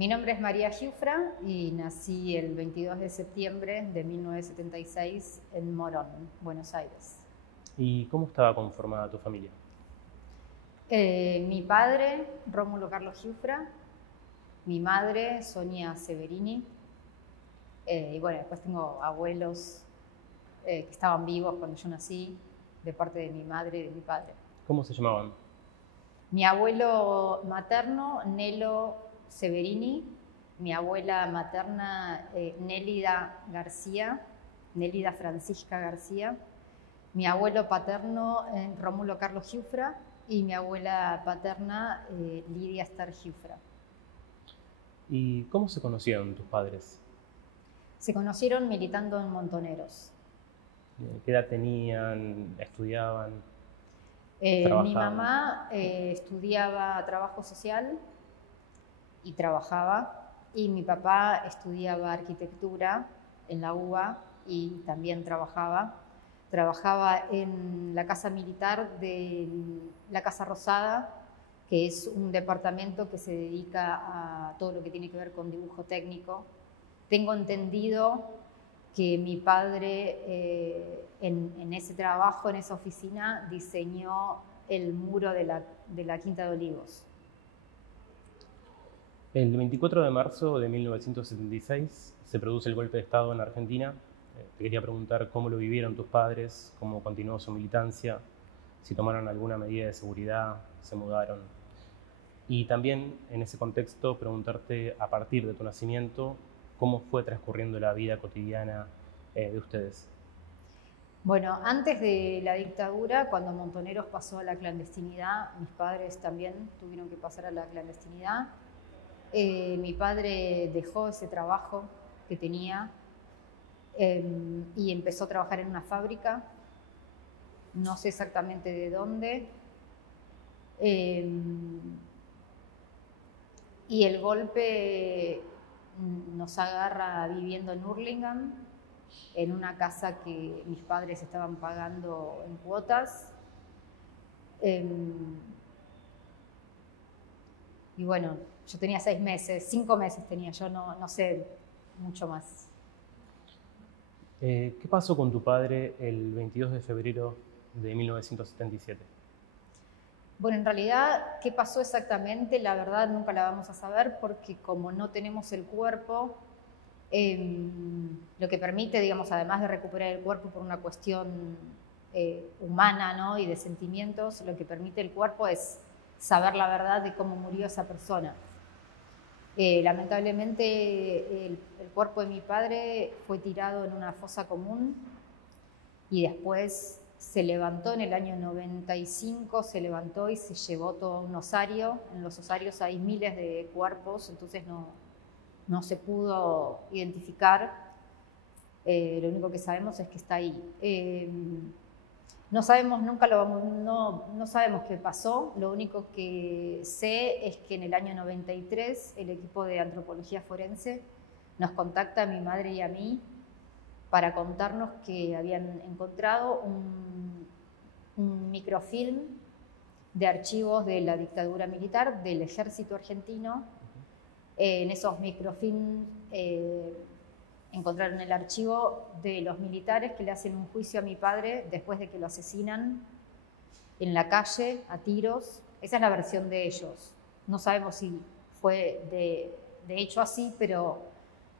Mi nombre es María Giuffra y nací el 22 de septiembre de 1976 en Morón, Buenos Aires. ¿Y cómo estaba conformada tu familia? Mi padre, Rómulo Carlos Giuffra, mi madre, Sonia Severini, y bueno, después tengo abuelos que estaban vivos cuando yo nací, de parte de mi madre y de mi padre. ¿Cómo se llamaban? Mi abuelo materno, Nelo Severini, mi abuela materna, Nélida García, Nélida Francisca García, mi abuelo paterno, Rómulo Carlos Giuffra, y mi abuela paterna, Lidia Esther Giuffra. ¿Y cómo se conocieron tus padres? Se conocieron militando en Montoneros. ¿Qué edad tenían? ¿Estudiaban? Mi ¿Trabajaban? mamá estudiaba trabajo social y trabajaba, y mi papá estudiaba arquitectura en la UBA y también trabajaba. Trabajaba en la Casa Militar de la Casa Rosada, que es un departamento que se dedica a todo lo que tiene que ver con dibujo técnico. Tengo entendido que mi padre en ese trabajo, en esa oficina, diseñó el muro de la Quinta de Olivos. El 24 de marzo de 1976 se produce el golpe de Estado en Argentina. Te quería preguntar cómo lo vivieron tus padres, cómo continuó su militancia, si tomaron alguna medida de seguridad, se mudaron. Y también en ese contexto preguntarte, a partir de tu nacimiento, cómo fue transcurriendo la vida cotidiana de ustedes. Bueno, antes de la dictadura, cuando Montoneros pasó a la clandestinidad, mis padres también tuvieron que pasar a la clandestinidad. Mi padre dejó ese trabajo que tenía y empezó a trabajar en una fábrica, no sé exactamente de dónde. Y el golpe nos agarra viviendo en Hurlingham, en una casa que mis padres estaban pagando en cuotas. Y bueno, yo tenía 6 meses, 5 meses tenía, yo no sé mucho más. ¿Qué pasó con tu padre el 22 de febrero de 1977? Bueno, en realidad, ¿qué pasó exactamente? La verdad nunca la vamos a saber porque como no tenemos el cuerpo, lo que permite, digamos, además de recuperar el cuerpo por una cuestión humana, ¿no? Y de sentimientos, lo que permite el cuerpo es saber la verdad de cómo murió esa persona. Lamentablemente el cuerpo de mi padre fue tirado en una fosa común y después se levantó en el año 95, se levantó y se llevó todo un osario. En los osarios hay miles de cuerpos, entonces no se pudo identificar. Lo único que sabemos es que está ahí. No sabemos, no sabemos qué pasó. Lo único que sé es que en el año 93 el equipo de antropología forense nos contacta a mi madre y a mí para contarnos que habían encontrado un microfilm de archivos de la dictadura militar del ejército argentino. En esos microfilms encontraron el archivo de los militares que le hacen un juicio a mi padre después de que lo asesinan en la calle a tiros. Esa es la versión de ellos. No sabemos si fue de hecho así, pero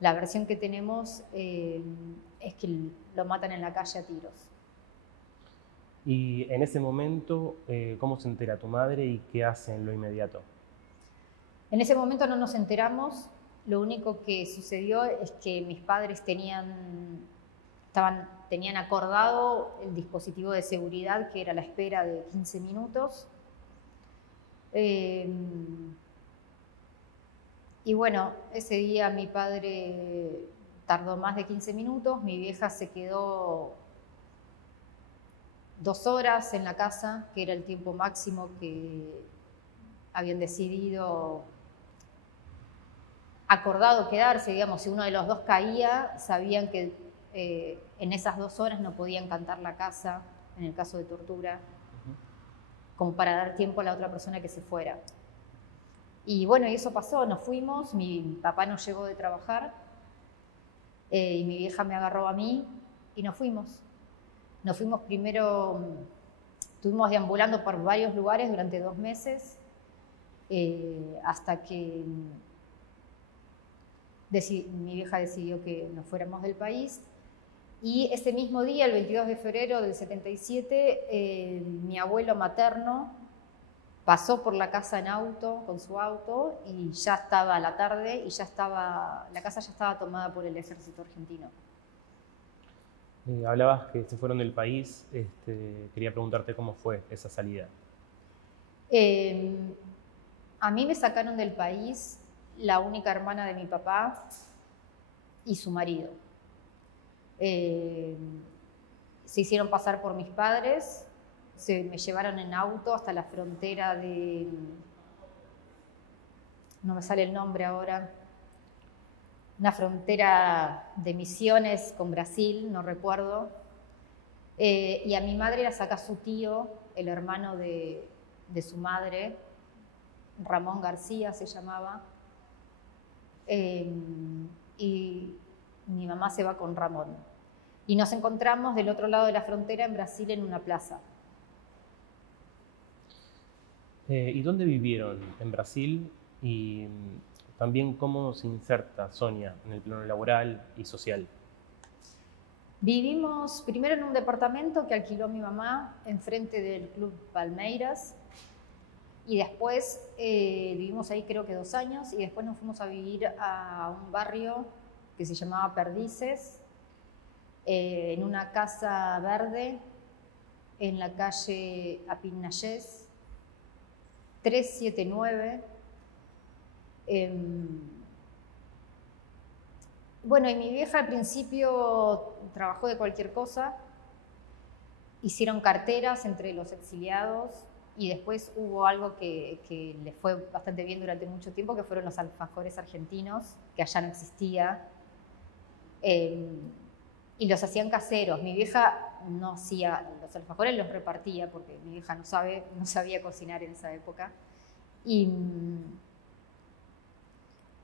la versión que tenemos es que lo matan en la calle a tiros. Y en ese momento, ¿cómo se entera tu madre y qué hace en lo inmediato? En ese momento no nos enteramos. Lo único que sucedió es que mis padres tenían acordado el dispositivo de seguridad, que era la espera de 15 minutos. Y bueno, ese día mi padre tardó más de 15 minutos, mi vieja se quedó 2 horas en la casa, que era el tiempo máximo que habían decidido, acordado quedarse. Digamos, si uno de los dos caía, sabían que en esas 2 horas no podían cantar la casa, en el caso de tortura, como para dar tiempo a la otra persona que se fuera. Y bueno, y eso pasó, nos fuimos, mi papá no llegó de trabajar y mi vieja me agarró a mí y nos fuimos. Nos fuimos primero, estuvimos deambulando por varios lugares durante 2 meses hasta que mi vieja decidió que nos fuéramos del país. Y ese mismo día, el 22 de febrero del 77, mi abuelo materno pasó por la casa en auto, con su auto, y ya estaba a la tarde y la casa ya estaba tomada por el ejército argentino. Hablabas que se fueron del país, quería preguntarte cómo fue esa salida. A mí me sacaron del país la única hermana de mi papá y su marido. Se hicieron pasar por mis padres, me llevaron en auto hasta la frontera de, no me sale el nombre ahora, una frontera de Misiones con Brasil, no recuerdo, y a mi madre la saca su tío, el hermano de su madre, Ramón García se llamaba, y mi mamá se va con Ramón. Y nos encontramos del otro lado de la frontera en Brasil en una plaza. ¿Y dónde vivieron en Brasil? Y también cómo se inserta Sonia en el plano laboral y social. Vivimos primero en un departamento que alquiló mi mamá enfrente del Club Palmeiras y después vivimos ahí creo que 2 años y después nos fuimos a vivir a un barrio que se llamaba Perdices, en una casa verde en la calle Apignallés 379. Bueno, y mi vieja al principio trabajó de cualquier cosa, hicieron carteras entre los exiliados y después hubo algo que les fue bastante bien durante mucho tiempo, que fueron los alfajores argentinos, que allá no existía, y los hacían caseros. Mi vieja no hacía los alfajores, los repartía, porque mi vieja no sabía cocinar en esa época. Y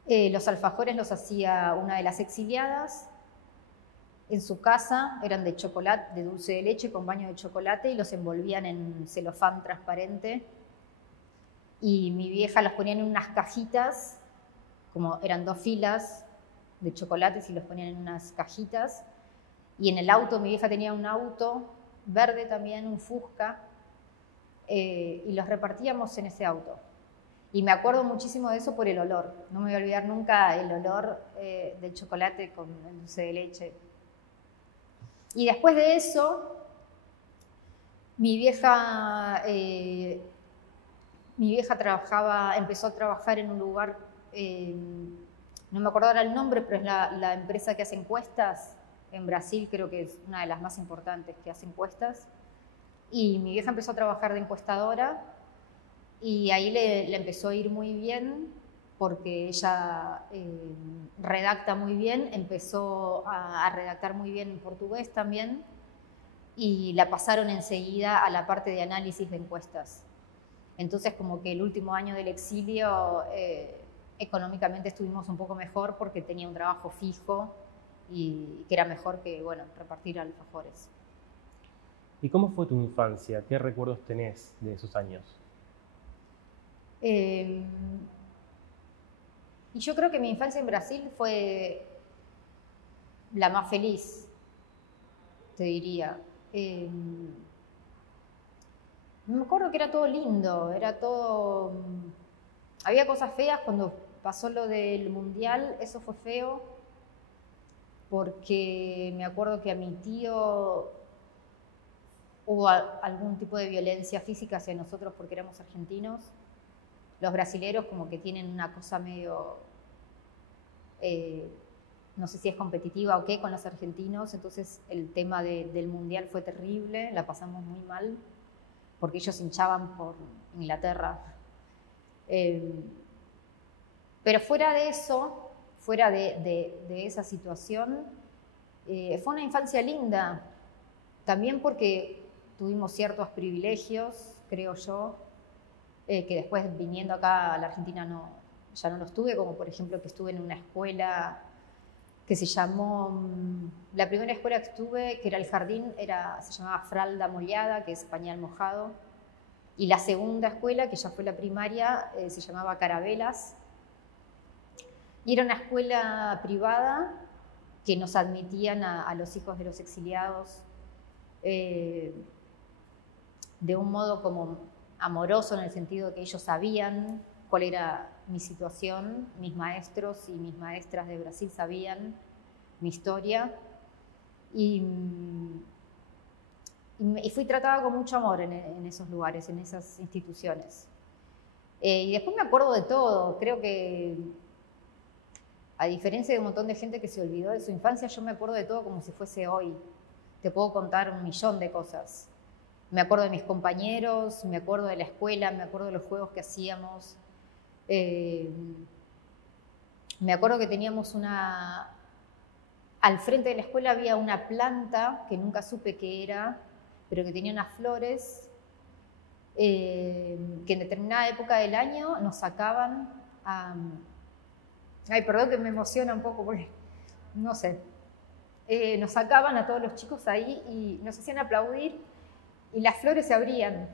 los alfajores los hacía una de las exiliadas en su casa, eran de chocolate, de dulce de leche con baño de chocolate y los envolvían en celofán transparente. Y mi vieja los ponía en unas cajitas, como eran 2 filas de chocolates y los ponían en unas cajitas. Y en el auto, mi vieja tenía un auto verde también, un Fusca, y los repartíamos en ese auto. Y me acuerdo muchísimo de eso por el olor. No me voy a olvidar nunca el olor del chocolate con el dulce de leche. Y después de eso, mi vieja empezó a trabajar en un lugar, no me acuerdo ahora el nombre, pero es la empresa que hace encuestas en Brasil, creo que es una de las más importantes que hace encuestas. Y mi vieja empezó a trabajar de encuestadora y ahí le empezó a ir muy bien porque ella redacta muy bien, empezó a redactar muy bien en portugués también y la pasaron enseguida a la parte de análisis de encuestas. Entonces como que el último año del exilio económicamente estuvimos un poco mejor porque tenía un trabajo fijo y que era mejor que, bueno, repartir alfajores. ¿Y cómo fue tu infancia? ¿Qué recuerdos tenés de esos años? Y yo creo que mi infancia en Brasil fue la más feliz, te diría. Me acuerdo que era todo lindo, era todo... Había cosas feas cuando pasó lo del mundial, eso fue feo, porque me acuerdo que a mi tío hubo algún tipo de violencia física hacia nosotros porque éramos argentinos. Los brasileros como que tienen una cosa medio, no sé si es competitiva o qué, con los argentinos, entonces el tema del mundial fue terrible, la pasamos muy mal, porque ellos hinchaban por Inglaterra. Pero fuera de eso, fuera de esa situación, fue una infancia linda, también porque tuvimos ciertos privilegios, creo yo. que después viniendo acá a la Argentina ya no los tuve, como por ejemplo que estuve en una escuela que se llamó, la primera escuela que estuve, que era el jardín, se llamaba Fralda Mollada, que es pañal mojado, y la segunda escuela, que ya fue la primaria, se llamaba Carabelas, y era una escuela privada que nos admitían a los hijos de los exiliados de un modo como amoroso, en el sentido de que ellos sabían cuál era mi situación, mis maestros y mis maestras de Brasil sabían mi historia, y fui tratada con mucho amor en esos lugares, en esas instituciones. Y después me acuerdo de todo. Creo que, a diferencia de un montón de gente que se olvidó de su infancia, yo me acuerdo de todo como si fuese hoy. Te puedo contar 1.000.000 de cosas. Me acuerdo de mis compañeros, me acuerdo de la escuela, me acuerdo de los juegos que hacíamos. Me acuerdo que teníamos al frente de la escuela había una planta que nunca supe qué era, pero que tenía unas flores que en determinada época del año nos sacaban a... Ay, perdón que me emociona un poco porque no sé. Nos sacaban a todos los chicos ahí y nos hacían aplaudir y las flores se abrían.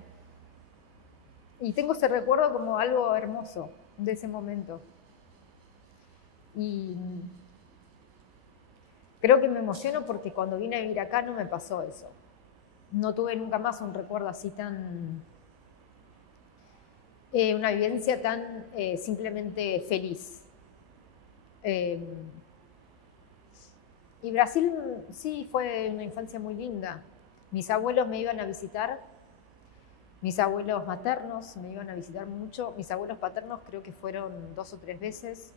Y tengo ese recuerdo como algo hermoso de ese momento. Y creo que me emociono porque cuando vine a vivir acá no me pasó eso. No tuve nunca más un recuerdo así tan... una vivencia tan simplemente feliz. Y Brasil sí fue una infancia muy linda. Mis abuelos me iban a visitar, mis abuelos maternos me iban a visitar mucho, mis abuelos paternos creo que fueron 2 o 3 veces.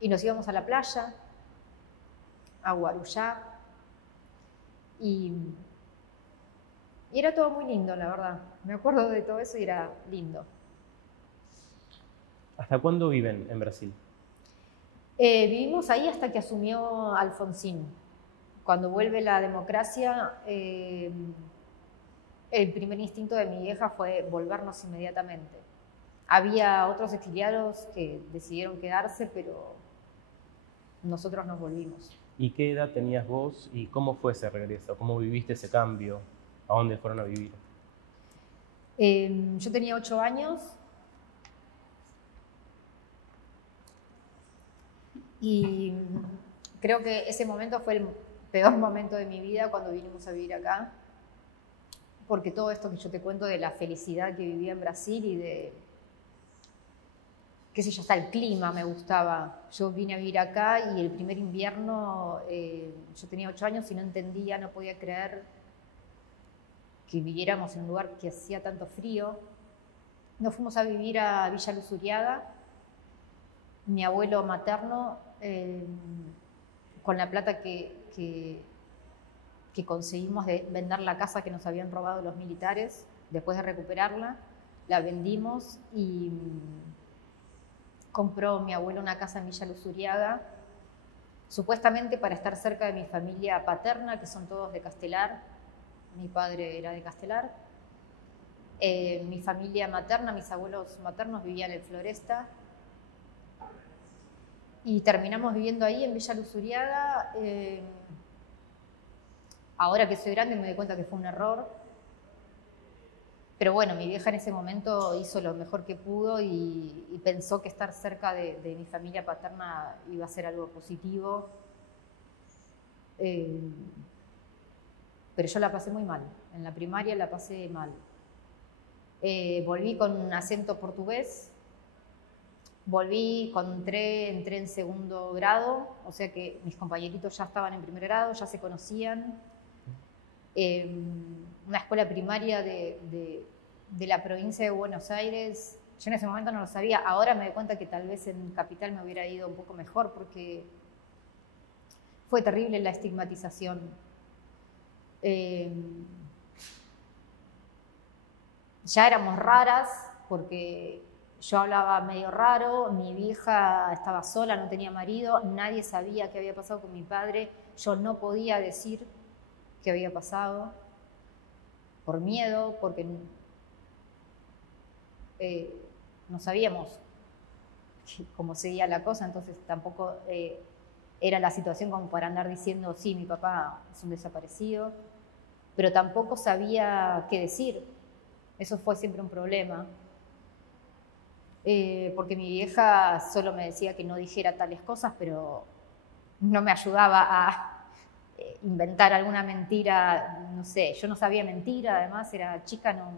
Y nos íbamos a la playa, a Guarujá, y era todo muy lindo, la verdad. Me acuerdo de todo eso y era lindo. ¿Hasta cuándo viven en Brasil? Vivimos ahí hasta que asumió Alfonsín. Cuando vuelve la democracia, el primer instinto de mi vieja fue volvernos inmediatamente. Había otros exiliados que decidieron quedarse, pero nosotros nos volvimos. ¿Y qué edad tenías vos y cómo fue ese regreso? ¿Cómo viviste ese cambio? ¿A dónde fueron a vivir? Yo tenía 8 años y creo que ese momento fue el peor momento de mi vida cuando vinimos a vivir acá, porque todo esto que yo te cuento de la felicidad que vivía en Brasil y de, qué sé yo, hasta el clima me gustaba. Yo vine a vivir acá y el primer invierno, yo tenía 8 años y no entendía, no podía creer que viviéramos en un lugar que hacía tanto frío. Nos fuimos a vivir a Villa Luz Uriaga. Mi abuelo materno, con la plata que conseguimos de vender la casa que nos habían robado los militares, después de recuperarla, la vendimos y compró mi abuelo una casa en Villa Luz Uriaga, supuestamente para estar cerca de mi familia paterna, que son todos de Castelar. Mi padre era de Castelar. Mi familia materna, mis abuelos maternos vivían en Floresta. Y terminamos viviendo ahí en Villa Luz Uriaga. Ahora que soy grande me doy cuenta que fue un error. Pero bueno, mi vieja en ese momento hizo lo mejor que pudo y pensó que estar cerca de mi familia paterna iba a ser algo positivo. Pero yo la pasé muy mal. En la primaria la pasé mal. Volví con un acento portugués. Volví cuando entré en segundo grado, o sea que mis compañeritos ya estaban en primer grado, ya se conocían. Una escuela primaria de la provincia de Buenos Aires, yo en ese momento no lo sabía, ahora me doy cuenta que tal vez en Capital me hubiera ido un poco mejor porque fue terrible la estigmatización. Ya éramos raras porque yo hablaba medio raro, mi vieja estaba sola, no tenía marido, nadie sabía qué había pasado con mi padre, yo no podía decir qué había pasado. por miedo, porque no sabíamos cómo seguía la cosa, entonces tampoco era la situación como para andar diciendo, sí, mi papá es un desaparecido, pero tampoco sabía qué decir. Eso fue siempre un problema. Porque mi vieja solo me decía que no dijera tales cosas, pero no me ayudaba a inventar alguna mentira, no sé, yo no sabía mentir, además era chica, no,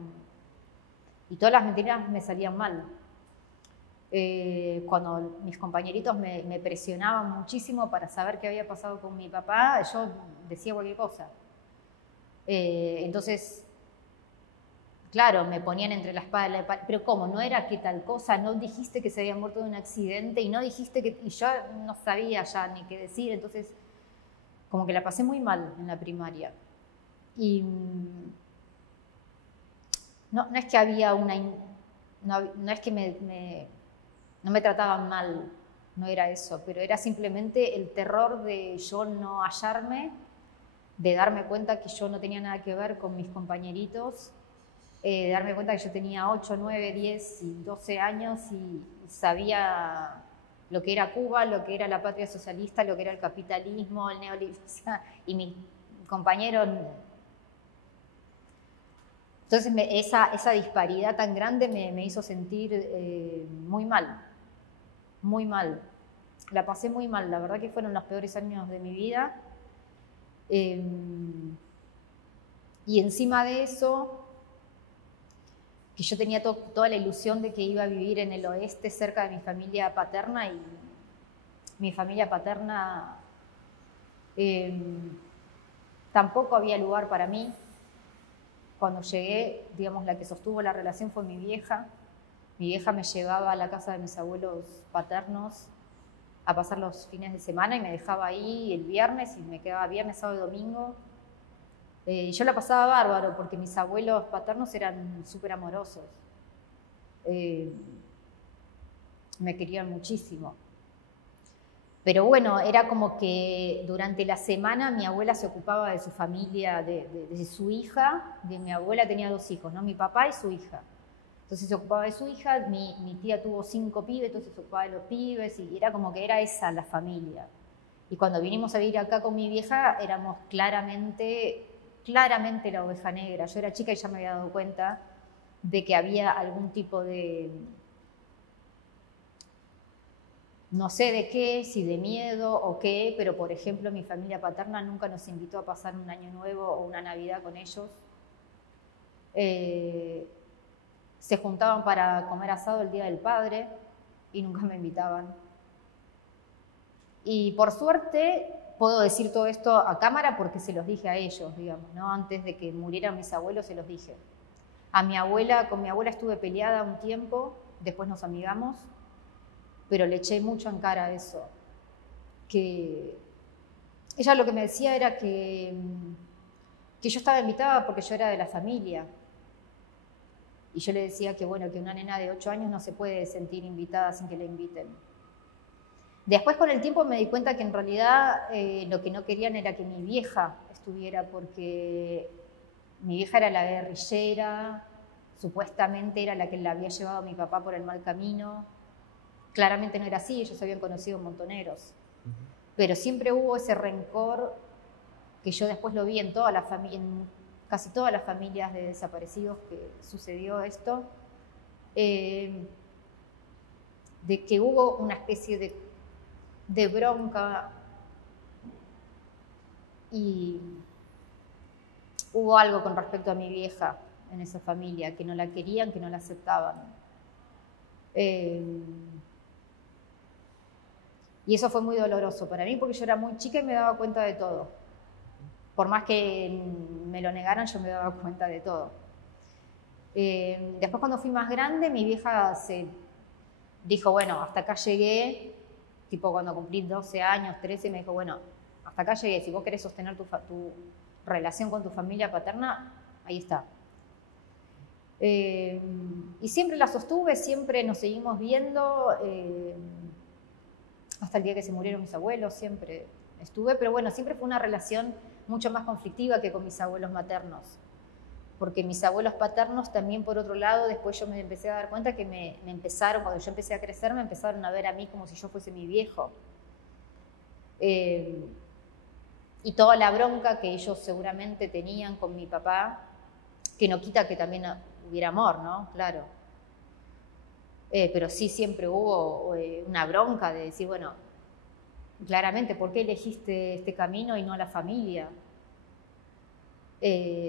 y todas las mentiras me salían mal. Cuando mis compañeritos me presionaban muchísimo para saber qué había pasado con mi papá, yo decía cualquier cosa. Entonces, claro, me ponían entre la espada y la pared, pero ¿cómo? ¿No era que tal cosa? ¿No dijiste que se había muerto de un accidente? Y no dijiste que... Y yo no sabía ya ni qué decir, entonces como que la pasé muy mal en la primaria. Y no es que había una... No es que no me trataban mal, no era eso, pero era simplemente el terror de yo no hallarme, de darme cuenta que yo no tenía nada que ver con mis compañeritos, de darme cuenta que yo tenía 8, 9, 10 y 12 años y sabía lo que era Cuba, lo que era la patria socialista, lo que era el capitalismo, el neoliberalismo, y mis compañeros. Entonces esa disparidad tan grande me hizo sentir muy mal, muy mal. La pasé muy mal, la verdad que fueron los peores años de mi vida. Y encima de eso, que yo tenía toda la ilusión de que iba a vivir en el oeste cerca de mi familia paterna, y mi familia paterna tampoco había lugar para mí. Cuando llegué, digamos, la que sostuvo la relación fue mi vieja. Mi vieja me llevaba a la casa de mis abuelos paternos a pasar los fines de semana y me dejaba ahí el viernes y me quedaba viernes, sábado y domingo. Yo la pasaba bárbaro porque mis abuelos paternos eran súper amorosos. Me querían muchísimo. Pero bueno, era como que durante la semana mi abuela se ocupaba de su familia, de su hija. Mi abuela tenía 2 hijos, ¿no? Mi papá y su hija. Entonces se ocupaba de su hija, mi tía tuvo 5 pibes, entonces se ocupaba de los pibes, y era como que era esa la familia. Y cuando vinimos a vivir acá con mi vieja, éramos claramente la oveja negra. Yo era chica y ya me había dado cuenta de que había algún tipo de, no sé de qué, si de miedo o qué, pero por ejemplo mi familia paterna nunca nos invitó a pasar un año nuevo o una Navidad con ellos. Se juntaban para comer asado el Día del Padre y nunca me invitaban. Y por suerte puedo decir todo esto a cámara porque se los dije a ellos, digamos, ¿no? Antes de que murieran mis abuelos se los dije. Con mi abuela estuve peleada un tiempo, después nos amigamos, pero le eché mucho en cara eso. Que ella lo que me decía era que yo estaba invitada porque yo era de la familia. Y yo le decía que bueno, que una nena de 8 años no se puede sentir invitada sin que la inviten. Después con el tiempo me di cuenta que en realidad lo que no querían era que mi vieja estuviera, porque mi vieja era la guerrillera, supuestamente era la que la había llevado a mi papá por el mal camino. Claramente no era así, ellos habían conocido montoneros. Pero siempre hubo ese rencor que yo después lo vi en casi todas las familias de desaparecidos que sucedió esto, de que hubo una especie de bronca y hubo algo con respecto a mi vieja en esa familia, que no la querían, que no la aceptaban. Y eso fue muy doloroso para mí porque yo era muy chica y me daba cuenta de todo. Por más que me lo negaran, yo me daba cuenta de todo. Después cuando fui más grande, mi vieja se dijo, bueno, hasta acá llegué, tipo cuando cumplí 12 años, 13, me dijo, bueno, hasta acá llegué, si vos querés sostener tu relación con tu familia paterna, ahí está. Y siempre la sostuve, siempre nos seguimos viendo, hasta el día que se murieron mis abuelos, siempre estuve, pero bueno, siempre fue una relación mucho más conflictiva que con mis abuelos maternos. porque mis abuelos paternos también, por otro lado, después yo me empecé a dar cuenta que me empezaron, cuando yo empecé a crecer, me empezaron a ver a mí como si yo fuese mi viejo. Y toda la bronca que ellos seguramente tenían con mi papá, que no quita que también hubiera amor, ¿no? Claro. Pero sí siempre hubo una bronca de decir, bueno, claramente, ¿por qué elegiste este camino y no la familia?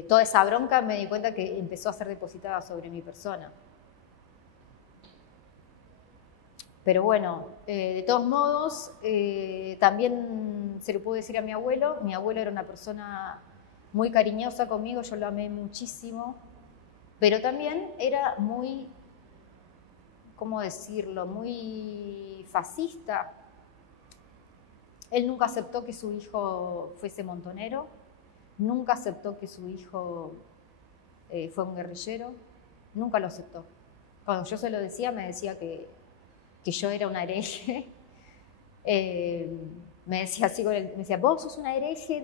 Toda esa bronca me di cuenta que empezó a ser depositada sobre mi persona. Pero bueno, de todos modos, también se lo puedo decir a mi abuelo. Mi abuelo era una persona muy cariñosa conmigo, yo lo amé muchísimo, pero también era muy, ¿cómo decirlo?, muy fascista. Él nunca aceptó que su hijo fuese montonero, nunca aceptó que su hijo fue un guerrillero, nunca lo aceptó. Cuando yo se lo decía, me decía que yo era una hereje. Me decía así, me decía, vos sos una hereje,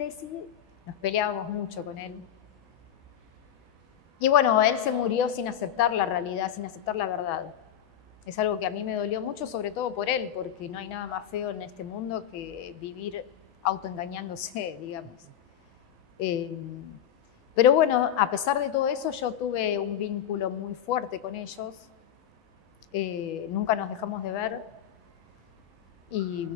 nos peleábamos mucho con él. Y bueno, él se murió sin aceptar la realidad, sin aceptar la verdad. Es algo que a mí me dolió mucho, sobre todo por él, porque no hay nada más feo en este mundo que vivir autoengañándose, digamos. Pero bueno, a pesar de todo eso, yo tuve un vínculo muy fuerte con ellos. Nunca nos dejamos de ver. Y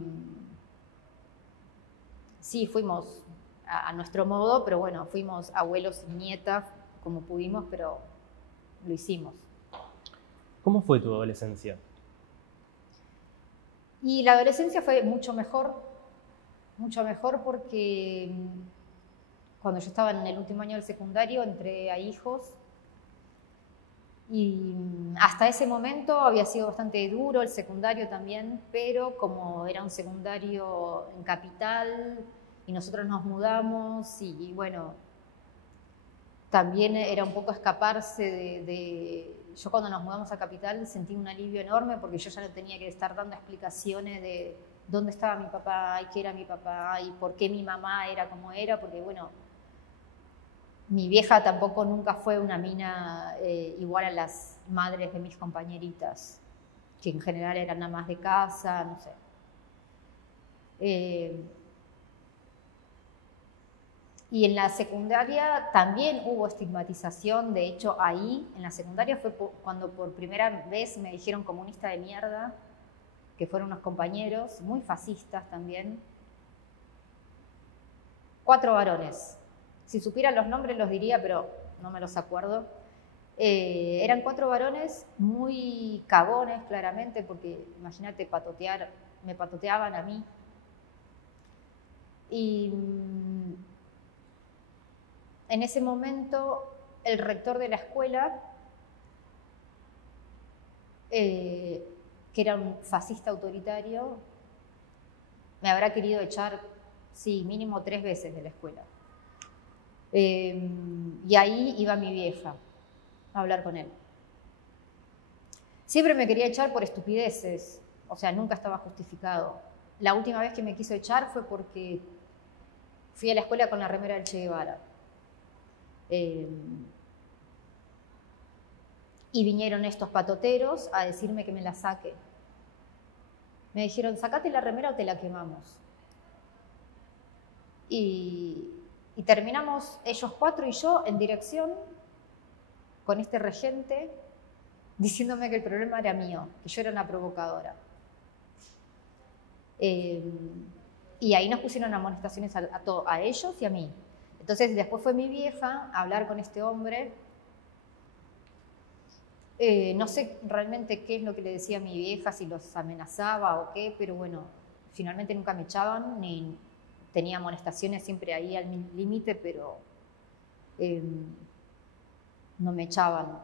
sí, fuimos a nuestro modo, pero bueno, fuimos abuelos y nietas como pudimos, pero lo hicimos. ¿Cómo fue tu adolescencia? Y la adolescencia fue mucho mejor porque cuando yo estaba en el último año del secundario entré a hijos y hasta ese momento había sido bastante duro el secundario también, pero como era un secundario en capital y nosotros nos mudamos y bueno, también era un poco escaparse Yo cuando nos mudamos a capital sentí un alivio enorme porque yo ya no tenía que estar dando explicaciones de dónde estaba mi papá y qué era mi papá y por qué mi mamá era como era, porque bueno, mi vieja tampoco nunca fue una mina igual a las madres de mis compañeritas, que en general eran amas de casa, no sé. Y en la secundaria también hubo estigmatización, de hecho ahí, en la secundaria fue cuando por primera vez me dijeron comunista de mierda, que fueron unos compañeros, muy fascistas también. 4 varones. Si supiera los nombres los diría, pero no me los acuerdo. Eran 4 varones muy cagones, claramente, porque imagínate me patoteaban a mí. Y en ese momento el rector de la escuela, que era un fascista autoritario, me habrá querido echar, sí, mínimo 3 veces de la escuela. Y ahí iba mi vieja a hablar con él. Siempre me quería echar por estupideces, o sea, nunca estaba justificado. La última vez que me quiso echar fue porque fui a la escuela con la remera del Che Guevara. Y vinieron estos patoteros a decirme que me la saque. Me dijeron, sacate la remera o te la quemamos. Y terminamos ellos 4 y yo en dirección con este regente diciéndome que el problema era mío, que yo era una provocadora. Y ahí nos pusieron amonestaciones a ellos y a mí. Entonces después fue mi vieja a hablar con este hombre. No sé realmente qué es lo que le decía a mi vieja, si los amenazaba o qué, pero bueno, finalmente nunca me echaban, ni tenía amonestaciones siempre ahí al límite, pero no me echaban.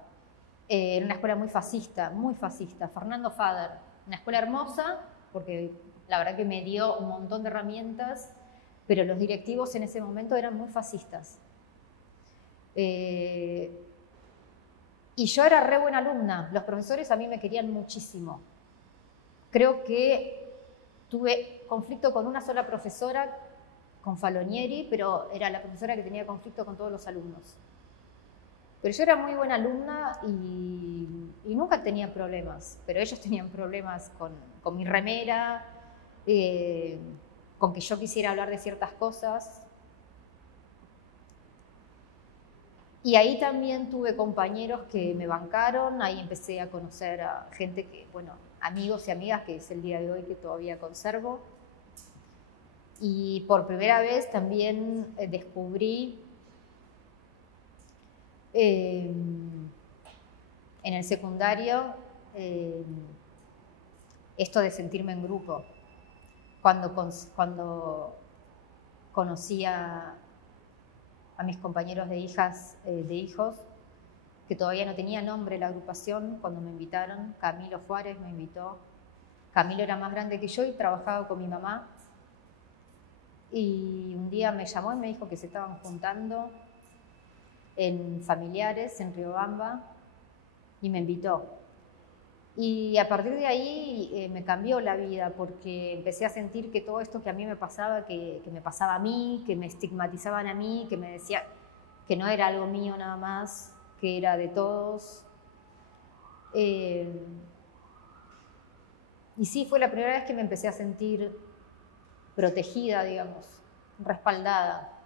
Era una escuela muy fascista, Fernando Fader, una escuela hermosa, porque la verdad que me dio un montón de herramientas, pero los directivos en ese momento eran muy fascistas. Y yo era re buena alumna, los profesores a mí me querían muchísimo. Creo que tuve conflicto con una sola profesora, con Falonieri, pero era la profesora que tenía conflicto con todos los alumnos. Pero yo era muy buena alumna y nunca tenía problemas, pero ellos tenían problemas con mi remera, con que yo quisiera hablar de ciertas cosas. Y ahí también tuve compañeros que me bancaron, ahí empecé a conocer a gente que, bueno, amigos y amigas que es el día de hoy que todavía conservo. Y por primera vez también descubrí en el secundario esto de sentirme en grupo. Cuando conocí a mis compañeros de hijos, que todavía no tenía nombre la agrupación, cuando me invitaron, Camilo Juárez me invitó. Camilo era más grande que yo y trabajaba con mi mamá. Y un día me llamó y me dijo que se estaban juntando en familiares en Riobamba y me invitó. Y a partir de ahí me cambió la vida porque empecé a sentir que todo esto que a mí me pasaba, que me pasaba a mí, que me estigmatizaban a mí, que me decía que no era algo mío nada más, que era de todos. Y sí, fue la primera vez que me empecé a sentir protegida, digamos, respaldada.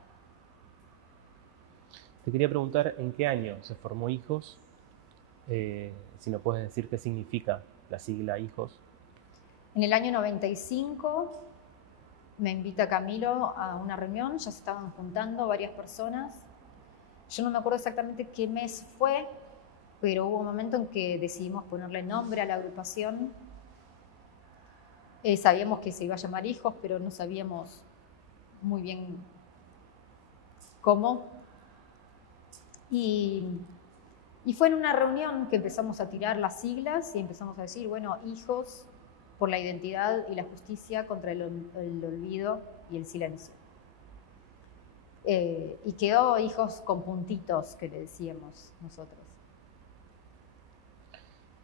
Te quería preguntar en qué año se formó Hijos, si no puedes decir qué significa la sigla Hijos. En el año 95 me invita Camilo a una reunión, ya se estaban juntando varias personas. Yo no me acuerdo exactamente qué mes fue, pero hubo un momento en que decidimos ponerle nombre a la agrupación. Sabíamos que se iba a llamar Hijos, pero no sabíamos muy bien cómo. Y fue en una reunión que empezamos a tirar las siglas y empezamos a decir, bueno, Hijos por la identidad y la justicia contra el olvido y el silencio. Y quedó Hijos con puntitos, que le decíamos nosotros.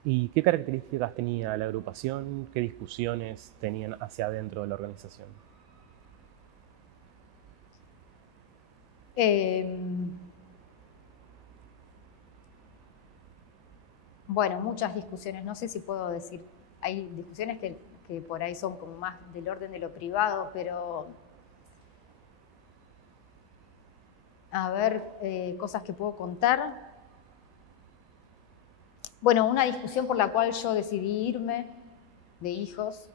¿Y qué características tenía la agrupación? ¿Qué discusiones tenían hacia adentro de la organización? Bueno, muchas discusiones, no sé si puedo decir, hay discusiones que por ahí son como más del orden de lo privado, pero a ver, cosas que puedo contar. Bueno, una discusión por la cual yo decidí irme de Hijos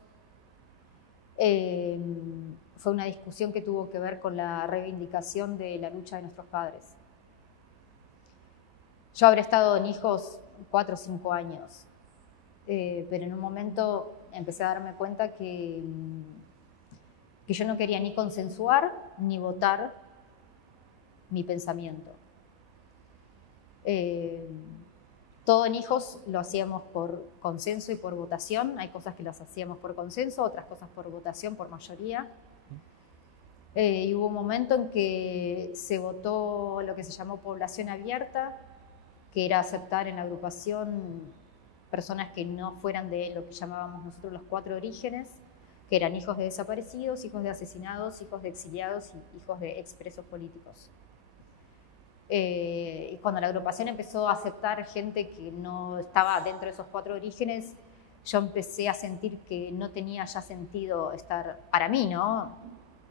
fue una discusión que tuvo que ver con la reivindicación de la lucha de nuestros padres. Yo habré estado en Hijos 4 o 5 años, pero en un momento empecé a darme cuenta que yo no quería ni consensuar ni votar mi pensamiento. Todo en Hijos lo hacíamos por consenso y por votación. Hay cosas que las hacíamos por consenso, otras cosas por votación, por mayoría. Y hubo un momento en que se votó lo que se llamó población abierta, que era aceptar en la agrupación personas que no fueran de lo que llamábamos nosotros los 4 orígenes, que eran hijos de desaparecidos, hijos de asesinados, hijos de exiliados y hijos de expresos políticos. Y cuando la agrupación empezó a aceptar gente que no estaba dentro de esos 4 orígenes, yo empecé a sentir que no tenía ya sentido estar, para mí, ¿no?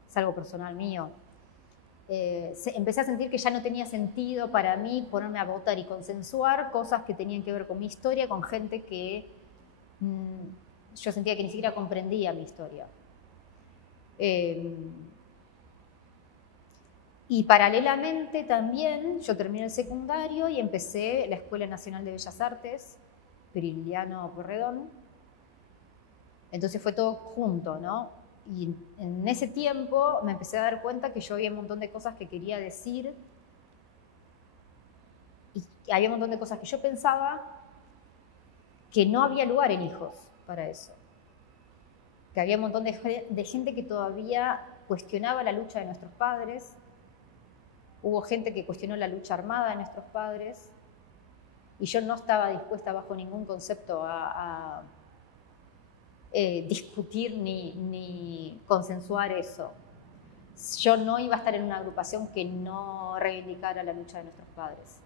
Es algo personal mío. Empecé a sentir que ya no tenía sentido para mí ponerme a votar y consensuar cosas que tenían que ver con mi historia, con gente que yo sentía que ni siquiera comprendía mi historia. Y paralelamente también yo terminé el secundario y empecé la Escuela Nacional de Bellas Artes, Prilidiano Pueyrredón. Entonces fue todo junto, ¿no? Y en ese tiempo me empecé a dar cuenta que yo había un montón de cosas que quería decir y había un montón de cosas que yo pensaba que no había lugar en Hijos para eso. Que había un montón de gente que todavía cuestionaba la lucha de nuestros padres. Hubo gente que cuestionó la lucha armada de nuestros padres y yo no estaba dispuesta bajo ningún concepto a discutir ni consensuar eso. Yo no iba a estar en una agrupación que no reivindicara la lucha de nuestros padres.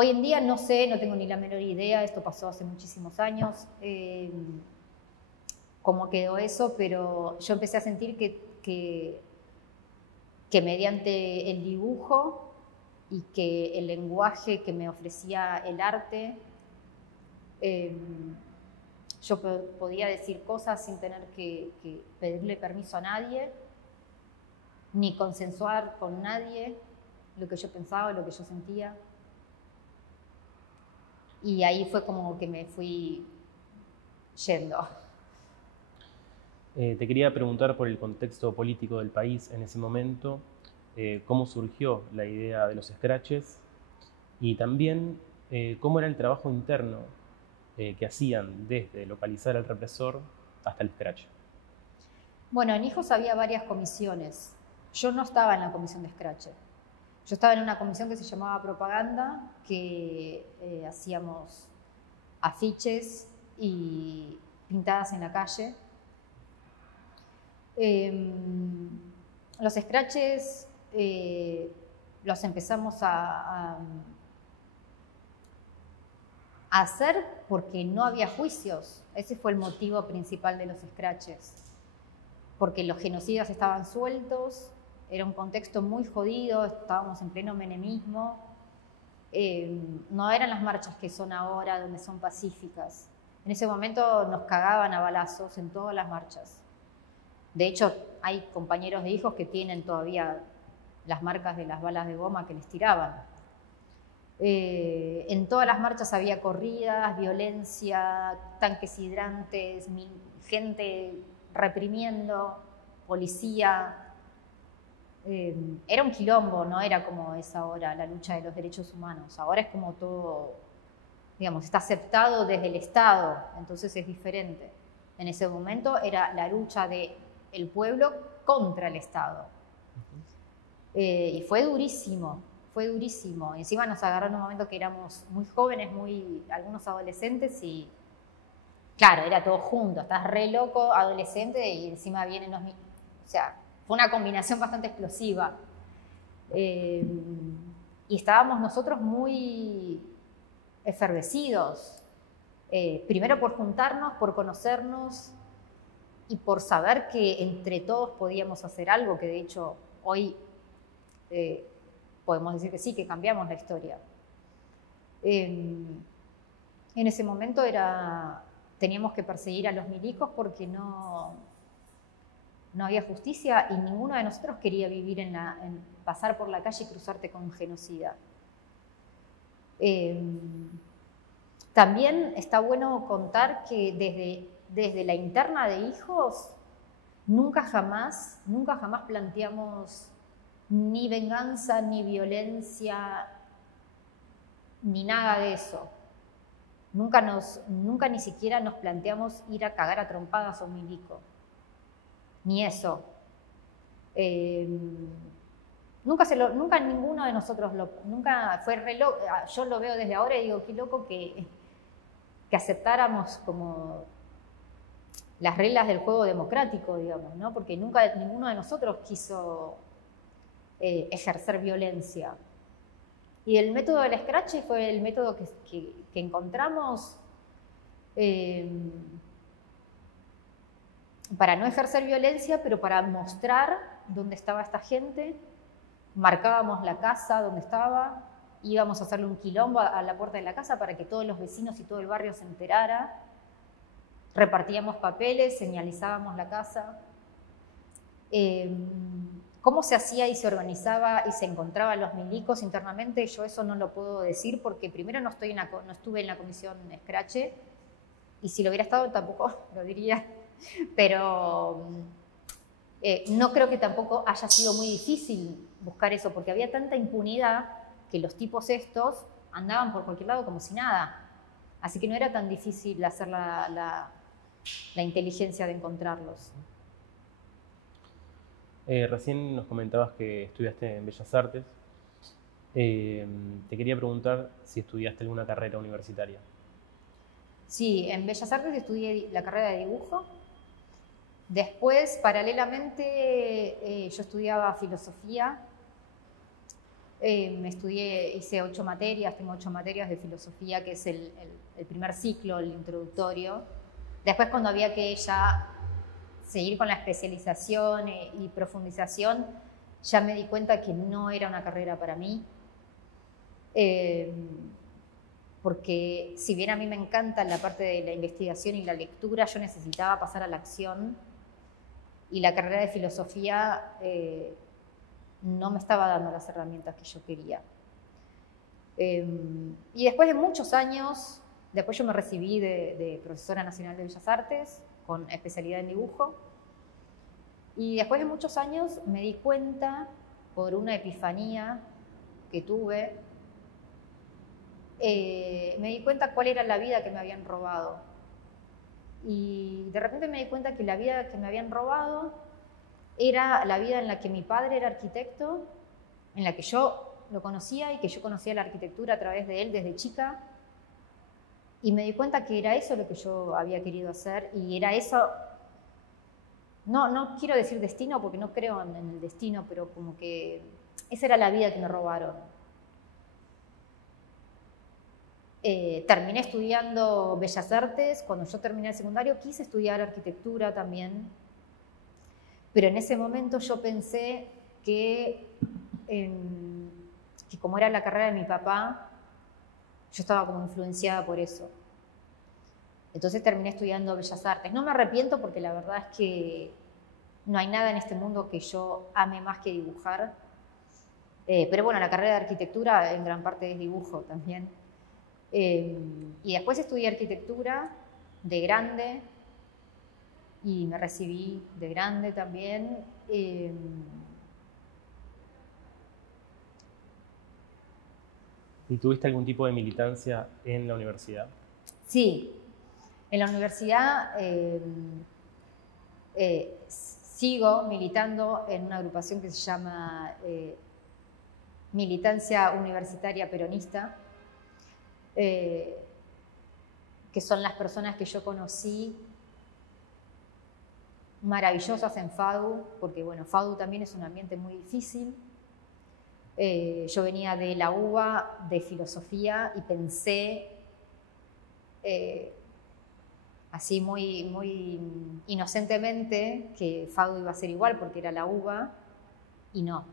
Hoy en día no sé, no tengo ni la menor idea, esto pasó hace muchísimos años, cómo quedó eso, pero yo empecé a sentir que mediante el dibujo y que el lenguaje que me ofrecía el arte, yo podía decir cosas sin tener que pedirle permiso a nadie, ni consensuar con nadie lo que yo pensaba, lo que yo sentía. Y ahí fue como que me fui yendo. Te quería preguntar por el contexto político del país en ese momento, cómo surgió la idea de los scratches y también cómo era el trabajo interno que hacían desde localizar al represor hasta el scratch. Bueno, en Hijos había varias comisiones. Yo no estaba en la comisión de scratch. Yo estaba en una comisión que se llamaba propaganda, que hacíamos afiches y pintadas en la calle. Los scratches los empezamos a hacer porque no había juicios. Ese fue el motivo principal de los scratches. Porque los genocidas estaban sueltos, era un contexto muy jodido, estábamos en pleno menemismo. No eran las marchas que son ahora, donde son pacíficas. En ese momento nos cagaban a balazos en todas las marchas. De hecho, hay compañeros de Hijos que tienen todavía las marcas de las balas de goma que les tiraban. En todas las marchas había corridas, violencia, tanques hidrantes, gente reprimiendo, policía. Era un quilombo, no era como es ahora la lucha de los derechos humanos. Ahora es como todo, digamos, está aceptado desde el Estado, entonces es diferente. En ese momento era la lucha del pueblo contra el Estado. Y fue durísimo, fue durísimo. Y encima nos agarró en un momento que éramos muy jóvenes, algunos adolescentes y claro, era todo junto, estás re loco, adolescente y encima vienen los... O sea, fue una combinación bastante explosiva. Y estábamos nosotros muy efervescidos. Primero por juntarnos, por conocernos y por saber que entre todos podíamos hacer algo, que de hecho hoy podemos decir que sí, que cambiamos la historia. En ese momento teníamos que perseguir a los milicos porque no había justicia y ninguno de nosotros quería vivir en pasar por la calle y cruzarte con un genocida. También está bueno contar que desde la interna de Hijos nunca jamás planteamos ni venganza, ni violencia, ni nada de eso. Nunca ni siquiera nos planteamos ir a cagar a trompadas a un milico. Ni eso. Nunca ninguno de nosotros nunca fue re loco. Yo lo veo desde ahora y digo, qué loco que aceptáramos como las reglas del juego democrático, digamos, ¿no? Porque nunca ninguno de nosotros quiso ejercer violencia. Y el método del scratch fue el método que encontramos para no ejercer violencia, pero para mostrar dónde estaba esta gente. Marcábamos la casa donde estaba, íbamos a hacerle un quilombo a la puerta de la casa para que todos los vecinos y todo el barrio se enterara. Repartíamos papeles, señalizábamos la casa. ¿Cómo se hacía y se organizaba y se encontraban los milicos internamente? Yo eso no lo puedo decir porque primero no estuve en la comisión Scratch y si lo hubiera estado tampoco lo diría, pero no creo que tampoco haya sido muy difícil buscar eso porque había tanta impunidad que los tipos estos andaban por cualquier lado como si nada. Así que no era tan difícil hacer la inteligencia de encontrarlos. Recién nos comentabas que estudiaste en Bellas Artes. Te quería preguntar si estudiaste alguna carrera universitaria. Sí, en Bellas Artes estudié la carrera de dibujo. Después, paralelamente, yo estudiaba filosofía Hice 8 materias, tengo 8 materias de filosofía, que es el primer ciclo, el introductorio. Después, cuando había que ya seguir con la especialización y profundización, ya me di cuenta que no era una carrera para mí. Porque si bien a mí me encanta la parte de la investigación y la lectura, yo necesitaba pasar a la acción, y la carrera de filosofía no me estaba dando las herramientas que yo quería. Y después de muchos años, después yo me recibí de profesora nacional de Bellas Artes, con especialidad en dibujo, y después de muchos años me di cuenta, por una epifanía que tuve, me di cuenta cuál era la vida que me habían robado. Y de repente me di cuenta que la vida que me habían robado era la vida en la que mi padre era arquitecto, en la que yo lo conocía y que yo conocía la arquitectura a través de él desde chica. Y me di cuenta que era eso lo que yo había querido hacer, y era eso, no quiero decir destino porque no creo en el destino, pero como que esa era la vida que me robaron. Terminé estudiando Bellas Artes. Cuando yo terminé el secundario quise estudiar arquitectura también, pero en ese momento yo pensé que como era la carrera de mi papá, yo estaba como influenciada por eso. Entonces terminé estudiando Bellas Artes. No me arrepiento porque la verdad es que no hay nada en este mundo que yo ame más que dibujar. Pero bueno, la carrera de arquitectura en gran parte es dibujo también. Y después estudié arquitectura de grande y me recibí de grande también. ¿Y tuviste algún tipo de militancia en la universidad? Sí, en la universidad sigo militando en una agrupación que se llama Militancia Universitaria Peronista, que son las personas que yo conocí, maravillosas en FADU, porque bueno, FADU también es un ambiente muy difícil. Yo venía de la UBA de filosofía y pensé así muy inocentemente que FADU iba a ser igual porque era la UBA, y no.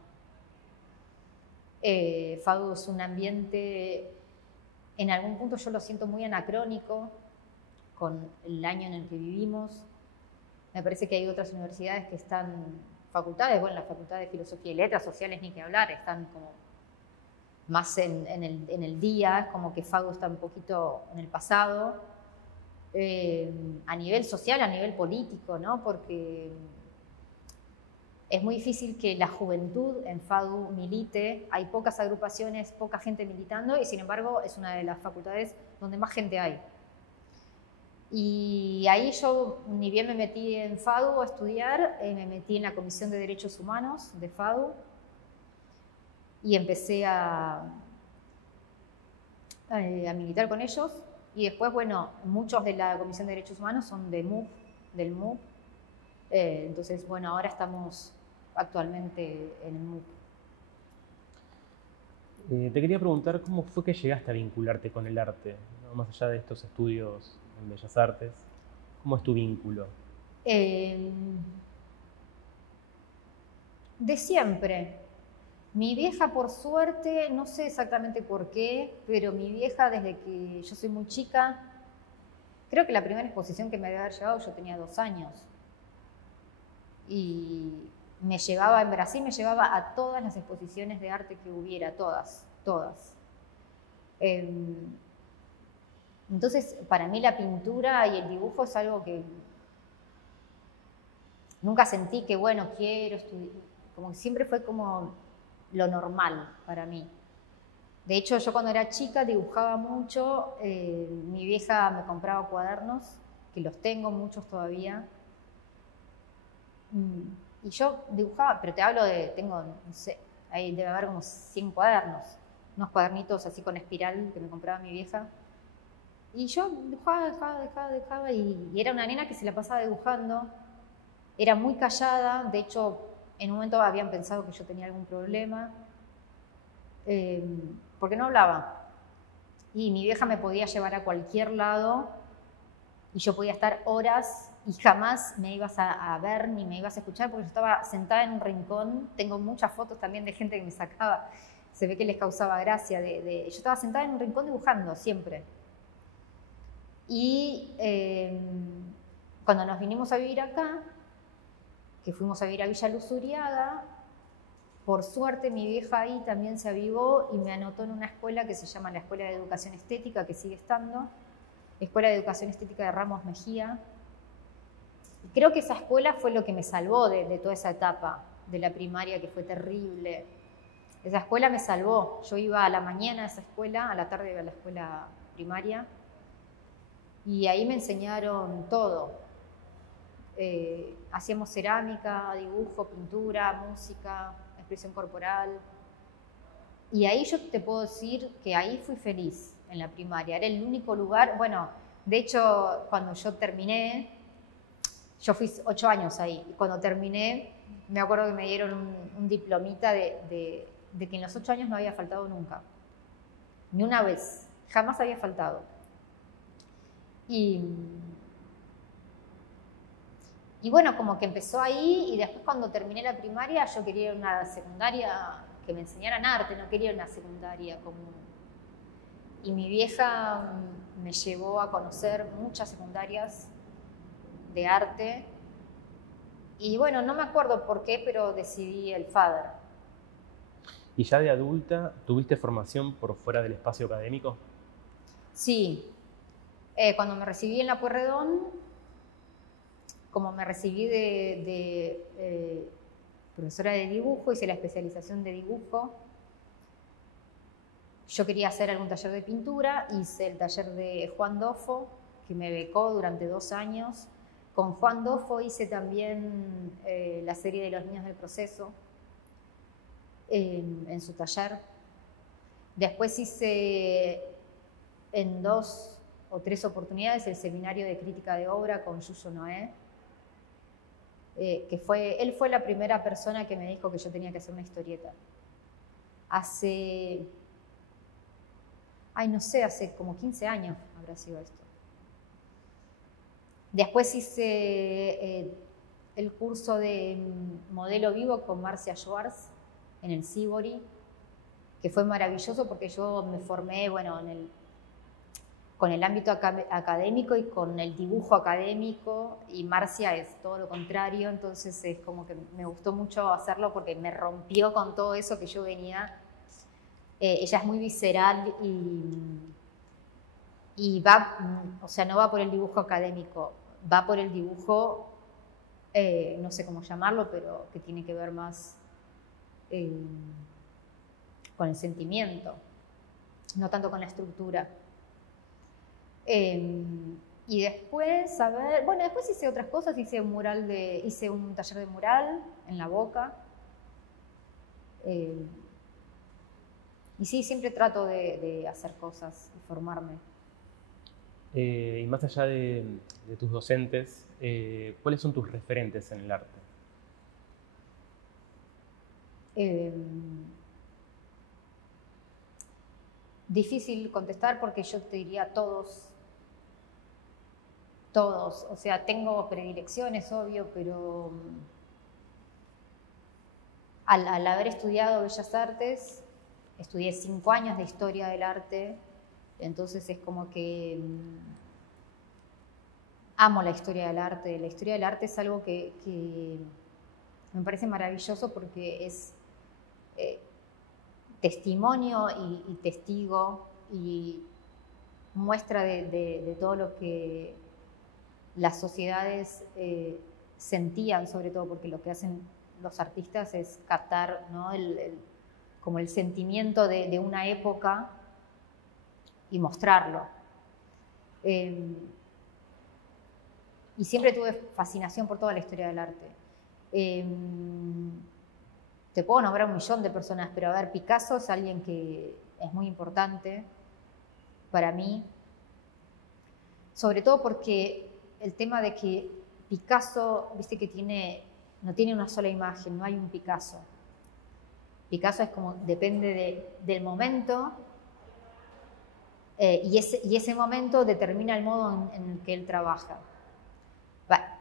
FADU es un ambiente, en algún punto yo lo siento muy anacrónico con el año en el que vivimos. Me parece que hay otras universidades que están, facultades, bueno, la Facultad de Filosofía y Letras Sociales ni que hablar, están como más en el día, es como que FADU está un poquito en el pasado, a nivel social, a nivel político, ¿no? Porque es muy difícil que la juventud en FADU milite, hay pocas agrupaciones, poca gente militando, y sin embargo es una de las facultades donde más gente hay. Y ahí yo, ni bien me metí en FADU a estudiar, me metí en la Comisión de Derechos Humanos de FADU y empecé a militar con ellos. Y después, bueno, muchos de la Comisión de Derechos Humanos son del MUP. Entonces, bueno, ahora estamos actualmente en el MUP. Te quería preguntar cómo fue que llegaste a vincularte con el arte, ¿no? Más allá de estos estudios en Bellas Artes, ¿cómo es tu vínculo? De siempre. Mi vieja, por suerte, no sé exactamente por qué, pero mi vieja, desde que yo soy muy chica, creo que la primera exposición que me debe haber llevado yo tenía 2 años. Y me llevaba, en Brasil me llevaba a todas las exposiciones de arte que hubiera, todas. Entonces, para mí la pintura y el dibujo es algo que nunca sentí que, bueno, quiero estudiar, como que siempre fue como lo normal para mí. De hecho, yo cuando era chica dibujaba mucho, mi vieja me compraba cuadernos, que los tengo muchos todavía, y yo dibujaba, pero te hablo de, tengo, no sé, ahí debe haber como 100 cuadernos, unos cuadernitos así con espiral que me compraba mi vieja. Y yo dibujaba, y era una nena que se la pasaba dibujando. Era muy callada, de hecho, en un momento habían pensado que yo tenía algún problema, porque no hablaba. Y mi vieja me podía llevar a cualquier lado y yo podía estar horas y jamás me ibas a ver ni me ibas a escuchar porque yo estaba sentada en un rincón. Tengo muchas fotos también de gente que me sacaba, se ve que les causaba gracia. Yo estaba sentada en un rincón dibujando siempre. Y cuando nos vinimos a vivir acá, que fuimos a vivir a Villa Luzuriaga, por suerte mi vieja ahí también se avivó y me anotó en una escuela que se llama la Escuela de Educación Estética, que sigue estando, Escuela de Educación Estética de Ramos Mejía. Y creo que esa escuela fue lo que me salvó de toda esa etapa de la primaria, que fue terrible. Esa escuela me salvó. Yo iba a la mañana a esa escuela, a la tarde iba a la escuela primaria, y ahí me enseñaron todo. Hacíamos cerámica, dibujo, pintura, música, expresión corporal. Y ahí yo te puedo decir que ahí fui feliz, en la primaria. Era el único lugar, bueno, de hecho, cuando yo terminé, yo fui 8 años ahí, y cuando terminé, me acuerdo que me dieron un diplomita de que en los 8 años no había faltado nunca. Ni una vez, jamás había faltado. Y bueno, como que empezó ahí, y después cuando terminé la primaria yo quería una secundaria que me enseñaran arte, no quería una secundaria común. Y mi vieja me llevó a conocer muchas secundarias de arte. Y bueno, no me acuerdo por qué, pero decidí el FADER. ¿Y ya de adulta tuviste formación por fuera del espacio académico? Sí. Cuando me recibí en la Pueyrredón, como me recibí de profesora de dibujo, hice la especialización de dibujo. Yo quería hacer algún taller de pintura, hice el taller de Juan Dofo, que me becó durante 2 años. Con Juan Dofo hice también la serie de los niños del proceso en su taller. Después hice en 2 o 3 oportunidades el seminario de crítica de obra con Yuyo Noé, él fue la primera persona que me dijo que yo tenía que hacer una historieta. Hace como 15 años habrá sido esto. Después hice el curso de modelo vivo con Marcia Schwartz en el Sibori, que fue maravilloso porque yo me formé, bueno, con el ámbito académico y con el dibujo académico, y Marcia es todo lo contrario, entonces es como que me gustó mucho hacerlo porque me rompió con todo eso que yo venía. Ella es muy visceral y va, o sea, no va por el dibujo académico, va por el dibujo, no sé cómo llamarlo, pero que tiene que ver más con el sentimiento, no tanto con la estructura. Y después, después hice otras cosas, hice un taller de mural en La Boca. Y sí, siempre trato de hacer cosas y formarme. Y más allá de tus docentes, ¿cuáles son tus referentes en el arte? Difícil contestar porque yo te diría todos. O sea, tengo predilecciones, obvio, pero al haber estudiado Bellas Artes, estudié 5 años de historia del arte, entonces es como que amo la historia del arte. La historia del arte es algo que me parece maravilloso porque es testimonio y testigo y muestra de todo lo que las sociedades sentían, sobre todo porque lo que hacen los artistas es captar, ¿no? como el sentimiento de una época y mostrarlo. Y siempre tuve fascinación por toda la historia del arte. Te puedo nombrar 1.000.000 de personas, pero a ver, Picasso es alguien que es muy importante para mí, sobre todo porque el tema de que Picasso, viste que no tiene una sola imagen, no hay un Picasso. Picasso es como, depende del momento, y ese momento determina el modo en el que él trabaja.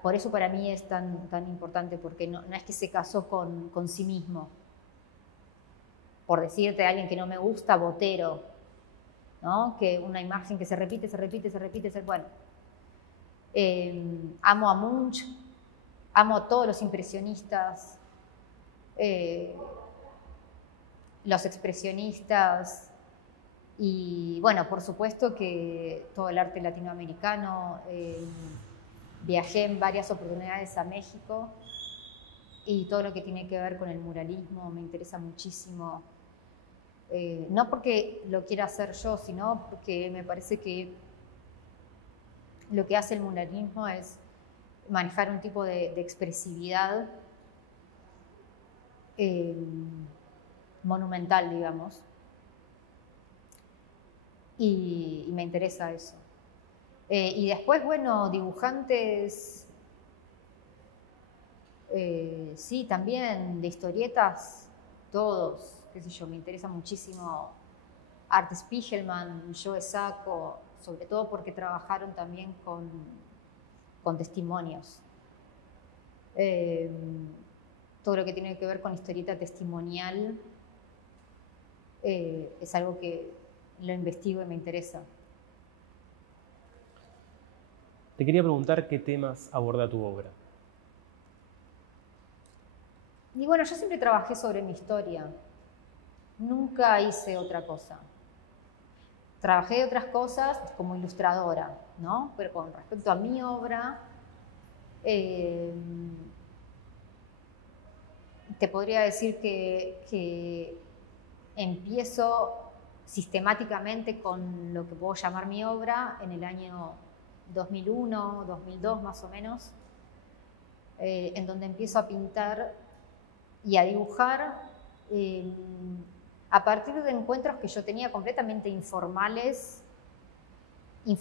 Por eso para mí es tan importante, porque no es que se casó con sí mismo. Por decirte a alguien que no me gusta, Botero, ¿no? Que una imagen que se repite, bueno. Amo a Munch, amo a todos los impresionistas, los expresionistas, y bueno, por supuesto que todo el arte latinoamericano. Viajé en varias oportunidades a México y todo lo que tiene que ver con el muralismo me interesa muchísimo. No porque lo quiera hacer yo, sino porque me parece que lo que hace el muralismo es manejar un tipo de expresividad monumental, digamos. Y me interesa eso. Y después, bueno, dibujantes, sí, también de historietas, todos, qué sé yo, me interesa muchísimo Art Spiegelman, Joe Sacco, sobre todo porque trabajaron también con testimonios. Todo lo que tiene que ver con historieta testimonial es algo que lo investigo y me interesa. Te quería preguntar qué temas aborda tu obra. Y bueno, yo siempre trabajé sobre mi historia. Nunca hice otra cosa. Trabajé de otras cosas como ilustradora, ¿no? Pero con respecto a mi obra, te podría decir que empiezo sistemáticamente con lo que puedo llamar mi obra en el año 2001, 2002 más o menos, en donde empiezo a pintar y a dibujar a partir de encuentros que yo tenía completamente informales y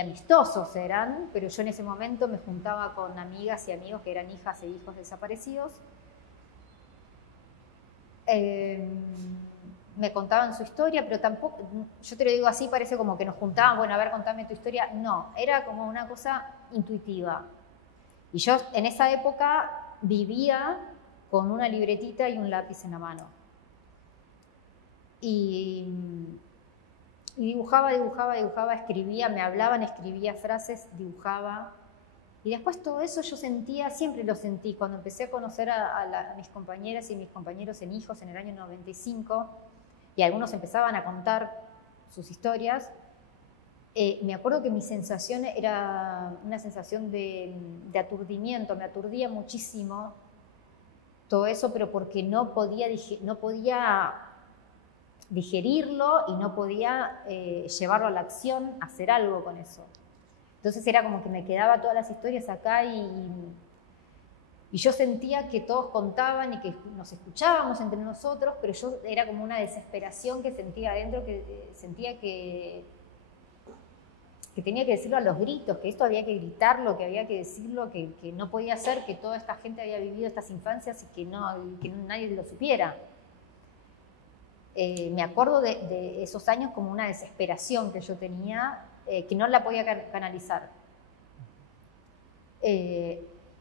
amistosos eran, pero yo en ese momento me juntaba con amigas y amigos que eran hijas e hijos desaparecidos. Me contaban su historia, pero tampoco, yo te lo digo así, parece como que nos juntaban, bueno, a ver, contame tu historia. No, era como una cosa intuitiva. Y yo en esa época vivía con una libretita y un lápiz en la mano. Y dibujaba, escribía, me hablaban, escribía frases, dibujaba. Y después todo eso yo sentía, siempre lo sentí, cuando empecé a conocer a mis compañeras y mis compañeros en Hijos en el año 95, y algunos empezaban a contar sus historias, me acuerdo que mi sensación era una sensación de aturdimiento, me aturdía muchísimo todo eso, pero porque no podía digerirlo y no podía llevarlo a la acción, hacer algo con eso. Entonces era como que me quedaba todas las historias acá y yo sentía que todos contaban y que nos escuchábamos entre nosotros, pero yo era como una desesperación que sentía adentro, que sentía que tenía que decirlo a los gritos, que esto había que gritarlo, que había que decirlo, que no podía ser que toda esta gente había vivido estas infancias y que nadie lo supiera. Me acuerdo de esos años como una desesperación que yo tenía, que no la podía canalizar.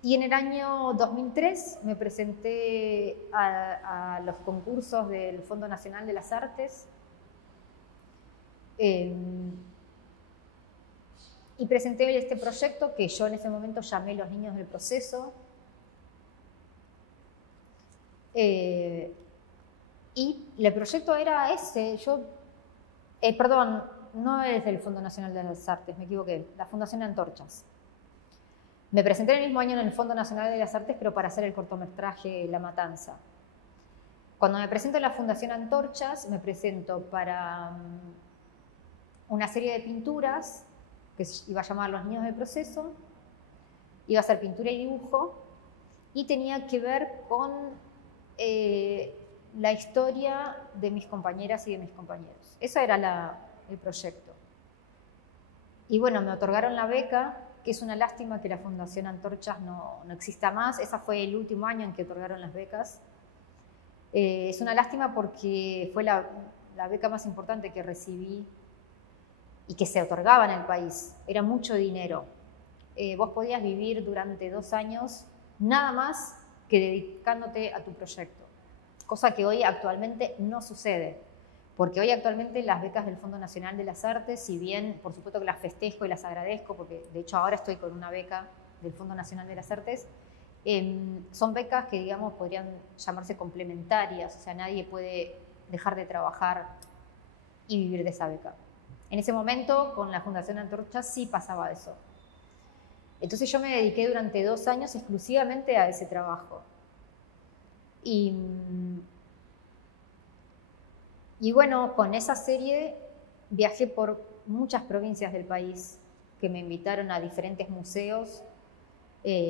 Y en el año 2003 me presenté a los concursos del Fondo Nacional de las Artes y presenté este proyecto que yo en ese momento llamé Los Niños del Proceso. Y el proyecto era ese, perdón, no es del Fondo Nacional de las Artes, me equivoqué, la Fundación Antorchas. Me presenté el mismo año en el Fondo Nacional de las Artes, pero para hacer el cortometraje La Matanza. Cuando me presento en la Fundación Antorchas, me presento para una serie de pinturas que se iba a llamar Los Niños del Proceso, iba a ser pintura y dibujo, y tenía que ver con la historia de mis compañeras y de mis compañeros. Ese era el proyecto. Y bueno, me otorgaron la beca, que es una lástima que la Fundación Antorchas no exista más. Ese fue el último año en que otorgaron las becas. Es una lástima porque fue la beca más importante que recibí y que se otorgaba en el país. Era mucho dinero. Vos podías vivir durante 2 años nada más que dedicándote a tu proyecto, cosa que hoy actualmente no sucede, porque hoy actualmente las becas del Fondo Nacional de las Artes, si bien por supuesto que las festejo y las agradezco, porque de hecho ahora estoy con una beca del Fondo Nacional de las Artes, son becas que, digamos, podrían llamarse complementarias, o sea, nadie puede dejar de trabajar y vivir de esa beca. En ese momento, con la Fundación Antorcha, sí pasaba eso. Entonces yo me dediqué durante 2 años exclusivamente a ese trabajo. Y bueno, con esa serie viajé por muchas provincias del país que me invitaron a diferentes museos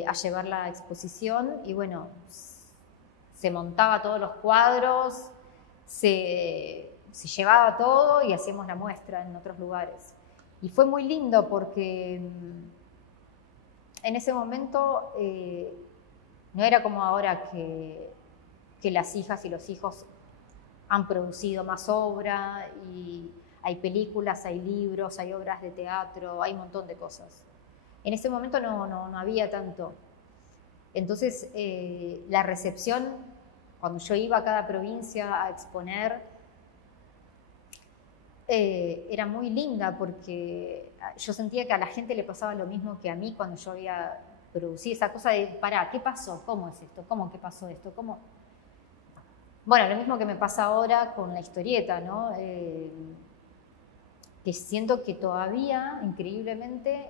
a llevar la exposición y bueno, se montaba todos los cuadros, se llevaba todo y hacíamos la muestra en otros lugares. Y fue muy lindo porque en ese momento no era como ahora que las hijas y los hijos han producido más obra y hay películas, hay libros, hay obras de teatro, hay un montón de cosas. En ese momento no había tanto. Entonces, la recepción, cuando yo iba a cada provincia a exponer, era muy linda porque yo sentía que a la gente le pasaba lo mismo que a mí cuando yo había producido esa cosa de, pará, ¿qué pasó? ¿Cómo es esto? ¿Cómo que pasó esto? ¿Cómo? Bueno, lo mismo que me pasa ahora con la historieta, ¿no? Que siento que todavía, increíblemente,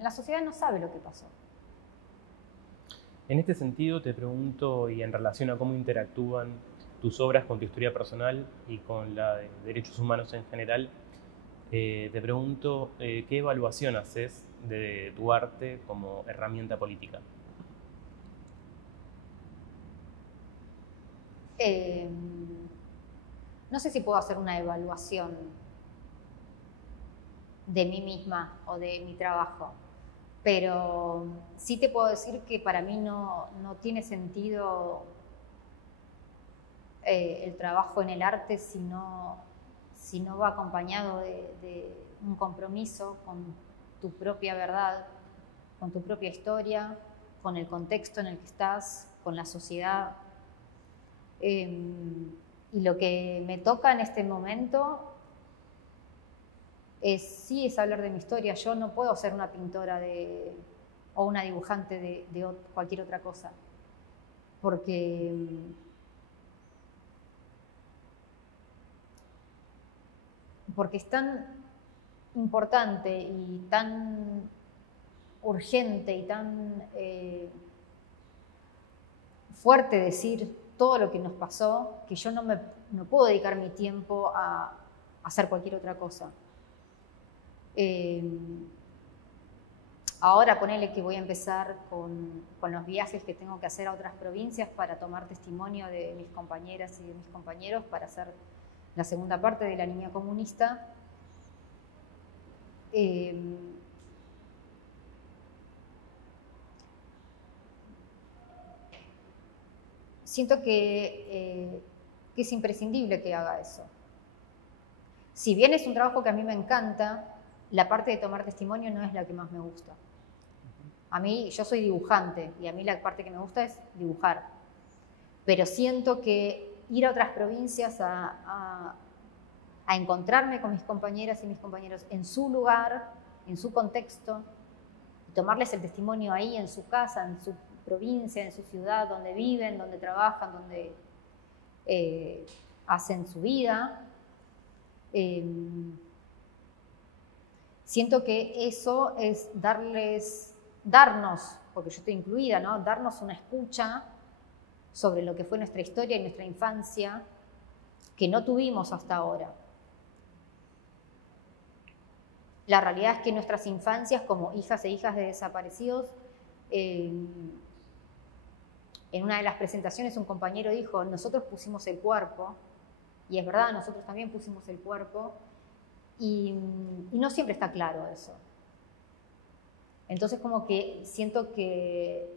la sociedad no sabe lo que pasó. En este sentido te pregunto, y en relación a cómo interactúan tus obras con tu historia personal y con la de derechos humanos en general, te pregunto qué evaluación haces de tu arte como herramienta política. No sé si puedo hacer una evaluación de mí misma o de mi trabajo, pero sí te puedo decir que para mí no tiene sentido el trabajo en el arte si no va acompañado de un compromiso con tu propia verdad, con tu propia historia, con el contexto en el que estás, con la sociedad. Y lo que me toca en este momento sí es hablar de mi historia. Yo no puedo ser una pintora o una dibujante de cualquier otra cosa, porque es tan importante y tan urgente y tan fuerte decir todo lo que nos pasó, que yo no puedo dedicar mi tiempo a hacer cualquier otra cosa. Ahora ponele que voy a empezar con los viajes que tengo que hacer a otras provincias para tomar testimonio de mis compañeras y de mis compañeros para hacer la segunda parte de La Niña Comunista. Siento que es imprescindible que haga eso. Si bien es un trabajo que a mí me encanta, la parte de tomar testimonio no es la que más me gusta. A mí, yo soy dibujante y a mí la parte que me gusta es dibujar. Pero siento que ir a otras provincias a encontrarme con mis compañeras y mis compañeros en su lugar, en su contexto, y tomarles el testimonio ahí, en su casa, en su provincia, en su ciudad, donde viven, donde trabajan, donde hacen su vida. Siento que eso es darnos, porque yo estoy incluida, ¿no? Darnos una escucha sobre lo que fue nuestra historia y nuestra infancia que no tuvimos hasta ahora. La realidad es que nuestras infancias como hijas e hijas de desaparecidos, en una de las presentaciones un compañero dijo, nosotros pusimos el cuerpo, y es verdad, nosotros también pusimos el cuerpo, y no siempre está claro eso. Entonces como que siento que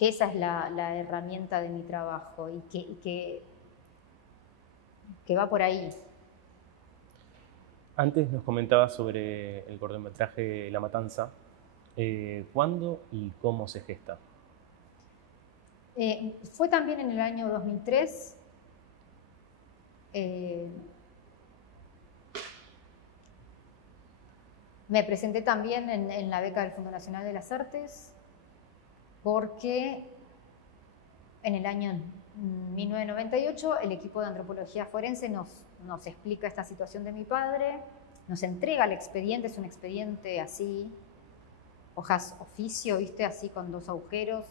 que esa es la herramienta de mi trabajo y que va por ahí. Antes nos comentabas sobre el cortometraje La Matanza. ¿Cuándo y cómo se gesta? Fue también en el año 2003. Me presenté también en la beca del Fondo Nacional de las Artes porque en el año 1998 el equipo de antropología forense nos explica esta situación de mi padre, nos entrega el expediente, es un expediente así, hojas oficio, ¿viste? Así con 2 agujeros.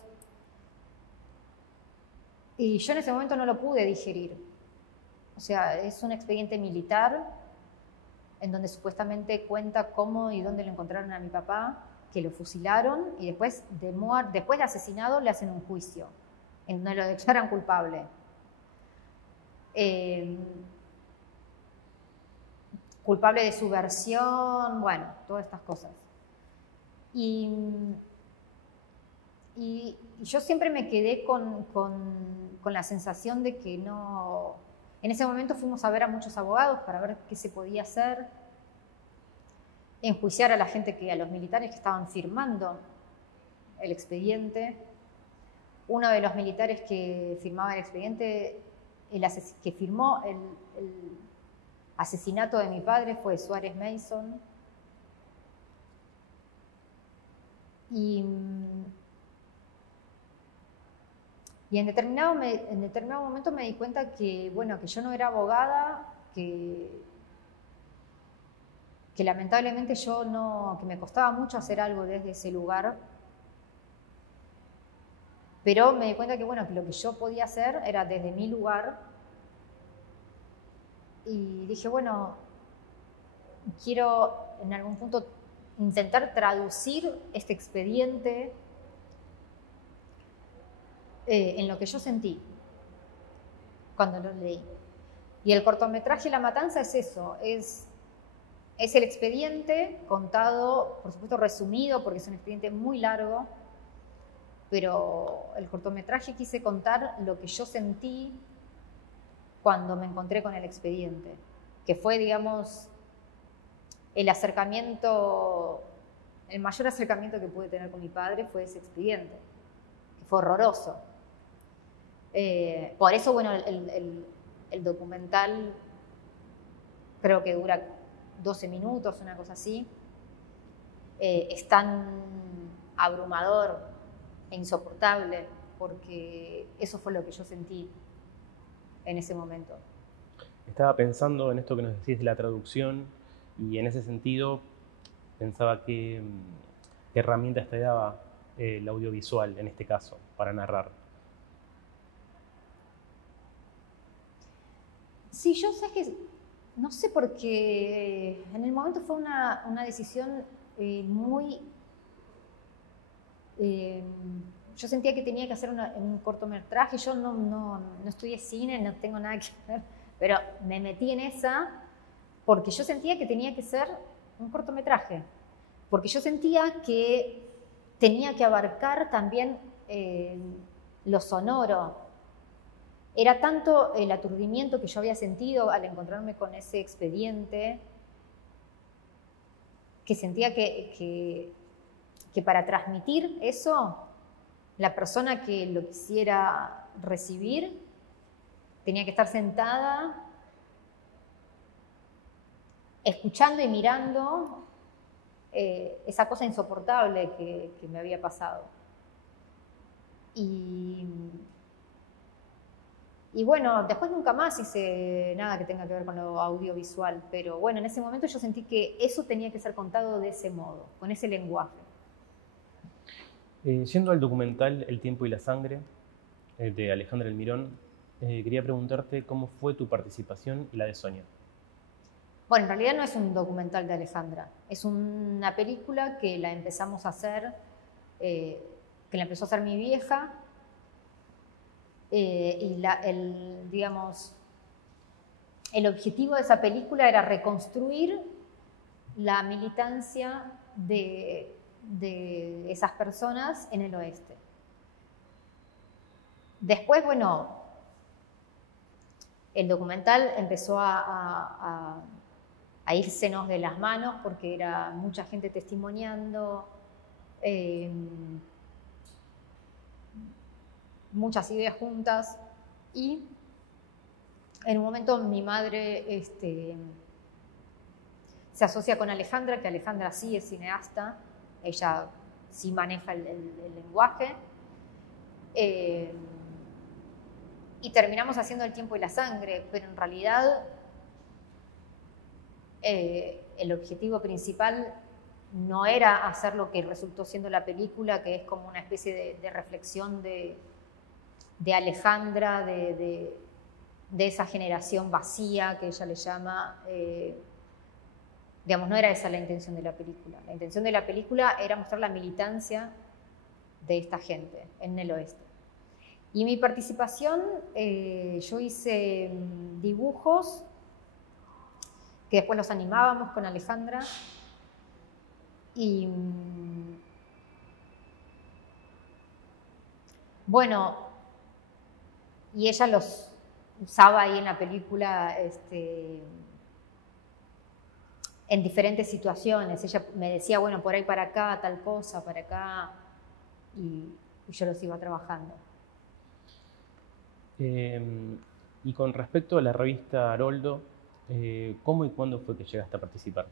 Y yo en ese momento no lo pude digerir. O sea, es un expediente militar en donde supuestamente cuenta cómo y dónde lo encontraron a mi papá, que lo fusilaron y después de asesinado le hacen un juicio, en donde lo declaran culpable. Culpable de su versión, bueno, todas estas cosas. Y yo siempre me quedé con la sensación de que no... En ese momento fuimos a ver a muchos abogados para ver qué se podía hacer, enjuiciar a la gente, a los militares que estaban firmando el expediente. Uno de los militares que firmaba el expediente, que firmó el asesinato de mi padre, fue Suárez Mason. Y en determinado momento me di cuenta que, bueno, que yo no era abogada, que lamentablemente que me costaba mucho hacer algo desde ese lugar, pero me di cuenta que, bueno, que lo que yo podía hacer era desde mi lugar, y dije, bueno, quiero en algún punto intentar traducir este expediente en lo que yo sentí cuando lo leí. Y el cortometraje La Matanza es eso, es el expediente contado, por supuesto resumido, porque es un expediente muy largo, pero el cortometraje quise contar lo que yo sentí cuando me encontré con el expediente, que fue, digamos, el mayor acercamiento que pude tener con mi padre fue ese expediente, que fue horroroso. Por eso, bueno, el documental creo que dura 12 minutos, una cosa así. Es tan abrumador e insoportable porque eso fue lo que yo sentí en ese momento. Estaba pensando en esto que nos decís de la traducción y en ese sentido pensaba qué herramientas te daba el audiovisual en este caso para narrar. Sí, yo sé que, no sé por qué, en el momento fue una decisión muy... yo sentía que tenía que hacer un cortometraje, yo no estudié cine, no tengo nada que ver, pero me metí en esa porque yo sentía que tenía que ser un cortometraje, porque yo sentía que tenía que abarcar también lo sonoro. Era tanto el aturdimiento que yo había sentido al encontrarme con ese expediente que sentía que para transmitir eso, la persona que lo quisiera recibir tenía que estar sentada, escuchando y mirando esa cosa insoportable que me había pasado. Y bueno, después nunca más hice nada que tenga que ver con lo audiovisual, pero bueno, en ese momento yo sentí que eso tenía que ser contado de ese modo, con ese lenguaje. Yendo al documental El tiempo y la sangre, de Alejandra Almirón, quería preguntarte cómo fue tu participación y la de Sonia. Bueno, en realidad no es un documental de Alejandra, es una película que la empezamos a hacer, que la empezó a hacer mi vieja, y digamos, el objetivo de esa película era reconstruir la militancia de esas personas en el oeste. Después, bueno, el documental empezó a írsenos de las manos porque era mucha gente testimoniando, muchas ideas juntas, y en un momento mi madre se asocia con Alejandra, que Alejandra sí es cineasta, ella sí maneja el lenguaje, y terminamos haciendo El tiempo y la sangre, pero en realidad el objetivo principal no era hacer lo que resultó siendo la película, que es como una especie de reflexión de Alejandra, de esa generación vacía que ella le llama. Digamos, no era esa la intención de la película. La intención de la película era mostrar la militancia de esta gente en el oeste. Y mi participación, yo hice dibujos que después los animábamos con Alejandra, y bueno, y ella los usaba ahí en la película en diferentes situaciones. Ella me decía, bueno, por ahí para acá, tal cosa, para acá, y yo los iba trabajando. Y con respecto a la revista Haroldo, ¿cómo y cuándo fue que llegaste a participar?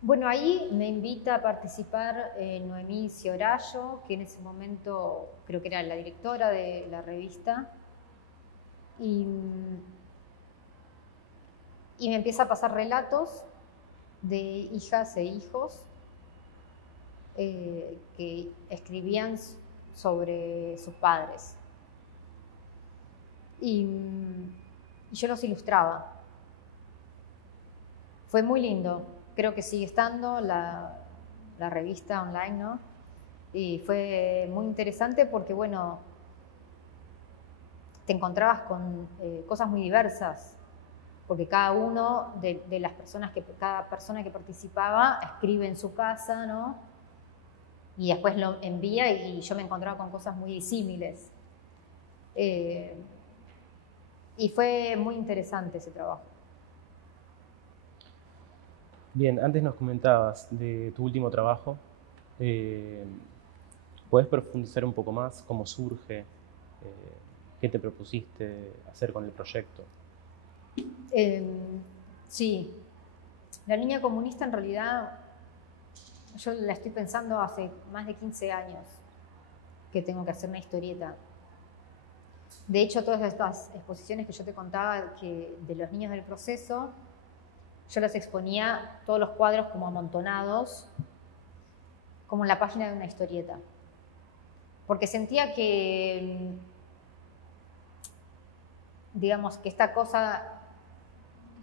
Bueno, ahí me invita a participar Noemí Ciorallo, que en ese momento creo que era la directora de la revista, y me empieza a pasar relatos de hijas e hijos que escribían sobre sus padres. Y yo los ilustraba. Fue muy lindo. Creo que sigue estando la revista online, ¿no? Y fue muy interesante porque, bueno, te encontrabas con cosas muy diversas, porque cada uno de las personas cada persona que participaba escribe en su casa, ¿no? Y después lo envía, y yo me encontraba con cosas muy disímiles. Y fue muy interesante ese trabajo. Bien, antes nos comentabas de tu último trabajo. ¿Podés profundizar un poco más cómo surge? ¿Qué te propusiste hacer con el proyecto? Sí, La Niña Comunista en realidad yo la estoy pensando hace más de 15 años que tengo que hacer una historieta. De hecho, todas estas exposiciones que yo te contaba de los niños del proceso, yo los exponía todos los cuadros como amontonados, como en la página de una historieta. Porque sentía que, digamos, que esta cosa,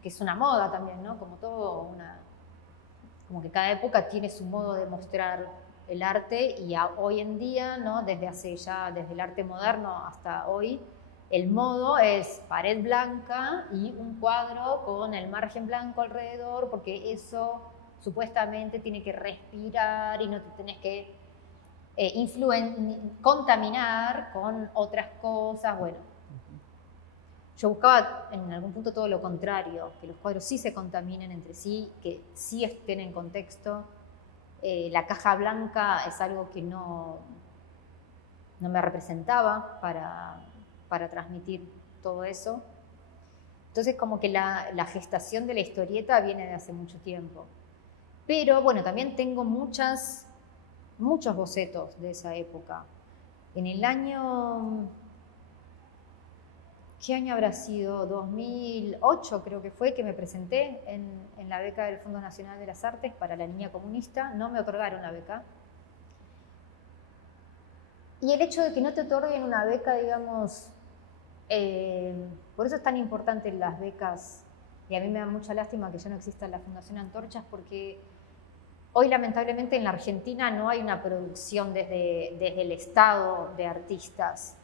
que es una moda también, ¿no? Como todo, como que cada época tiene su modo de mostrar el arte, y hoy en día, ¿no? Desde el arte moderno hasta hoy, el modo es pared blanca y un cuadro con el margen blanco alrededor, porque eso supuestamente tiene que respirar y no te tenés que contaminar con otras cosas. Bueno, yo buscaba en algún punto todo lo contrario, que los cuadros sí se contaminen entre sí, que sí estén en contexto. La caja blanca es algo que no me representaba para transmitir todo eso. Entonces, como que la gestación de la historieta viene de hace mucho tiempo. Pero bueno, también tengo muchos bocetos de esa época. En el año, ¿qué año habrá sido? 2008 creo que fue, que me presenté en la beca del Fondo Nacional de las Artes para La Niña Comunista. No me otorgaron la beca. Y el hecho de que no te otorguen una beca, digamos, por eso es tan importante las becas, y a mí me da mucha lástima que ya no exista la Fundación Antorchas, porque hoy lamentablemente en la Argentina no hay una producción desde el Estado de artistas.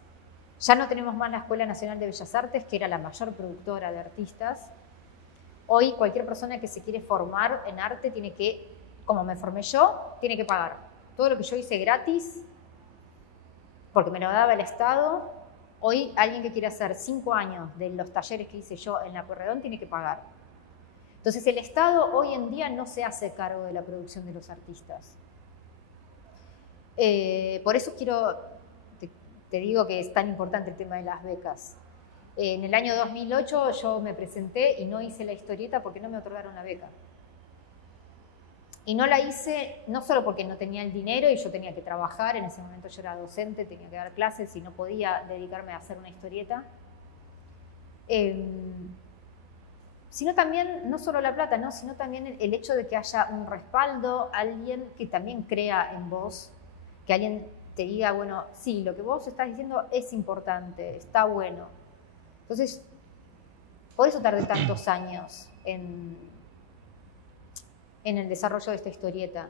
Ya no tenemos más la Escuela Nacional de Bellas Artes, que era la mayor productora de artistas. Hoy cualquier persona que se quiere formar en arte tiene que, como me formé yo, tiene que pagar. Todo lo que yo hice gratis, porque me lo daba el Estado. Hoy alguien que quiere hacer 5 años de los talleres que hice yo en la Pueyrredón tiene que pagar. Entonces el Estado hoy en día no se hace cargo de la producción de los artistas. Por eso te digo que es tan importante el tema de las becas. En el año 2008 yo me presenté y no hice la historieta porque no me otorgaron la beca. Y no la hice no solo porque no tenía el dinero y yo tenía que trabajar, en ese momento yo era docente, tenía que dar clases y no podía dedicarme a hacer una historieta. Sino también, no solo la plata, ¿no? Sino también el hecho de que haya un respaldo, alguien que también crea en vos, que alguien te diga, bueno, sí, lo que vos estás diciendo es importante, está bueno. Entonces, por eso tardé tantos años en el desarrollo de esta historieta.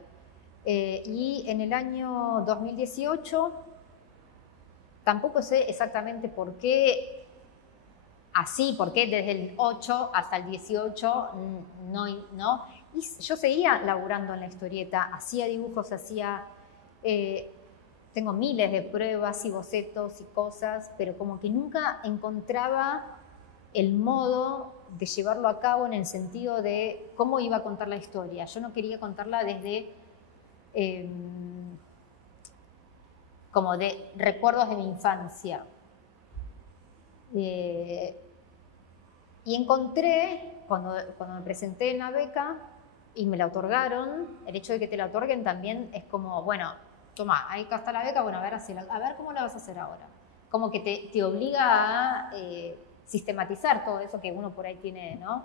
Y en el año 2018, tampoco sé exactamente por qué, porque desde el 8 hasta el 18 no. Y yo seguía laburando en la historieta, hacía dibujos, tengo miles de pruebas y bocetos y cosas, pero como que nunca encontraba el modo de llevarlo a cabo en el sentido de cómo iba a contar la historia. Yo no quería contarla desde como de recuerdos de mi infancia. Y encontré, cuando me presenté en la beca y me la otorgaron, el hecho de que te la otorguen también es como, bueno, toma, ahí está la beca, bueno, a ver cómo la vas a hacer ahora. Como que te obliga a sistematizar todo eso que uno por ahí tiene, ¿no?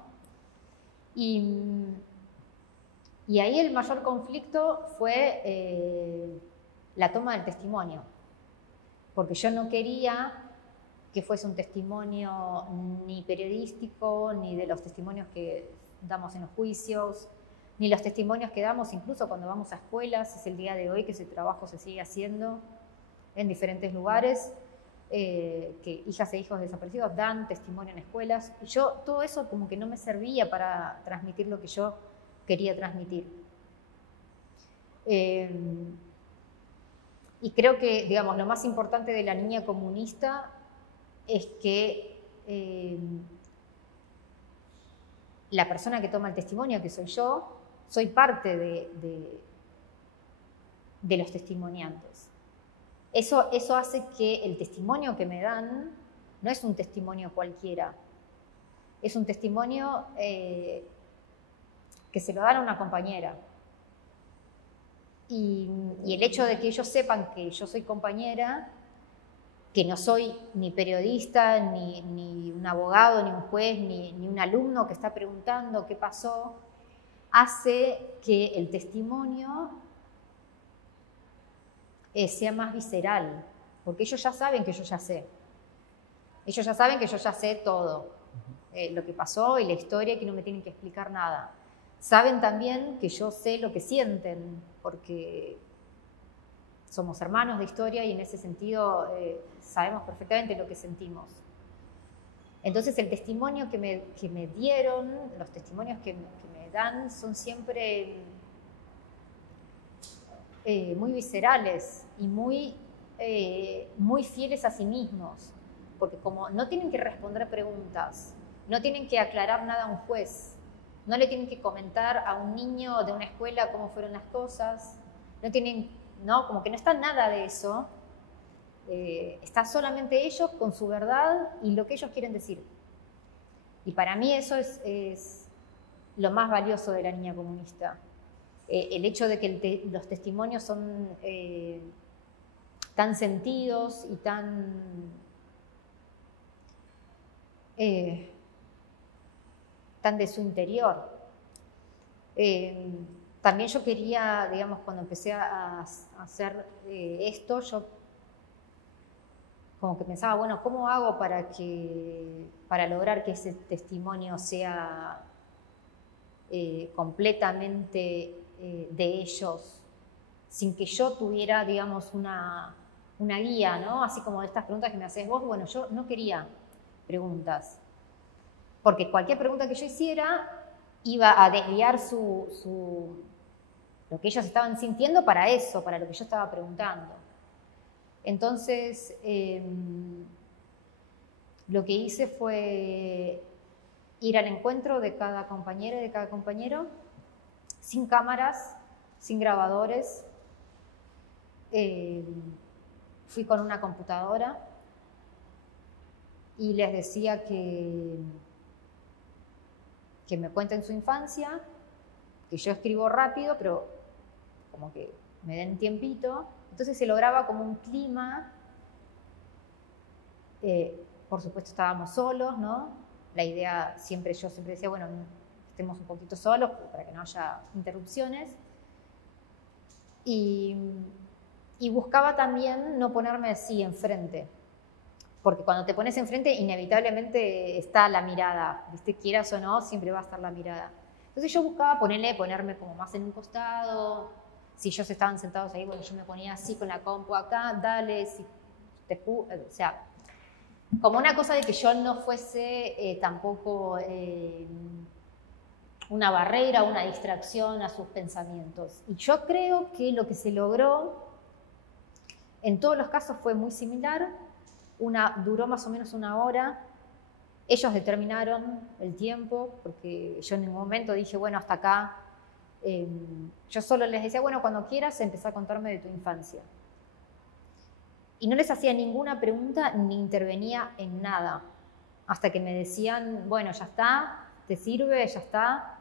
Y ahí el mayor conflicto fue la toma del testimonio, porque yo no quería que fuese un testimonio ni periodístico, ni de los testimonios que damos en los juicios, ni los testimonios que damos incluso cuando vamos a escuelas. Es el día de hoy que ese trabajo se sigue haciendo en diferentes lugares, que hijas e hijos desaparecidos dan testimonio en escuelas. Y yo, todo eso como que no me servía para transmitir lo que yo quería transmitir. Y creo que, digamos, lo más importante de la niña comunista es que la persona que toma el testimonio, que soy yo, soy parte de los testimoniantes. Eso hace que el testimonio que me dan no es un testimonio cualquiera, es un testimonio que se lo dan a una compañera. Y el hecho de que ellos sepan que yo soy compañera, que no soy ni periodista, ni un abogado, ni un juez, ni un alumno que está preguntando qué pasó, hace que el testimonio sea más visceral, porque ellos ya saben que yo ya sé. Ellos ya saben que yo ya sé todo, lo que pasó y la historia, que no me tienen que explicar nada. Saben también que yo sé lo que sienten, porque somos hermanos de historia y en ese sentido sabemos perfectamente lo que sentimos. Entonces el testimonio que me dieron, los testimonios que me dan son siempre muy viscerales y muy fieles a sí mismos, porque como no tienen que responder preguntas, no tienen que aclarar nada a un juez, no le tienen que comentar a un niño de una escuela cómo fueron las cosas, como que no está nada de eso, está solamente ellos con su verdad y lo que ellos quieren decir. Y para mí eso es lo más valioso de la niña comunista. El hecho de que los testimonios son tan sentidos y tan de su interior. También yo quería, digamos, cuando empecé a hacer esto, yo como que pensaba, bueno, ¿cómo hago para lograr que ese testimonio sea completamente de ellos, sin que yo tuviera, digamos, una guía, ¿no? Así como estas preguntas que me haces vos, bueno, yo no quería preguntas, porque cualquier pregunta que yo hiciera iba a desviar lo que ellos estaban sintiendo para eso, para lo que yo estaba preguntando. Entonces, lo que hice fue ir al encuentro de cada compañera y de cada compañero, sin cámaras, sin grabadores. Fui con una computadora y les decía que me cuenten su infancia, que yo escribo rápido, pero como que me den tiempito. Entonces se lograba como un clima. Por supuesto estábamos solos, ¿no? La idea yo siempre decía, bueno, estemos un poquito solos para que no haya interrupciones. Y buscaba también no ponerme así enfrente, porque cuando te pones enfrente inevitablemente está la mirada, ¿viste? Quieras o no, siempre va a estar la mirada. Entonces yo buscaba ponerme como más en un costado. Si ellos estaban sentados ahí, bueno, yo me ponía así con la compu acá, dale, o sea, como una cosa de que yo no fuese tampoco una barrera, una distracción a sus pensamientos. Y yo creo que lo que se logró en todos los casos fue muy similar. Duró más o menos 1 hora. Ellos determinaron el tiempo, porque yo en ningún momento dije, bueno, hasta acá. Yo solo les decía, bueno, cuando quieras empezá a contarme de tu infancia. Y no les hacía ninguna pregunta ni intervenía en nada. Hasta que me decían, bueno, ya está, ¿te sirve? Ya está.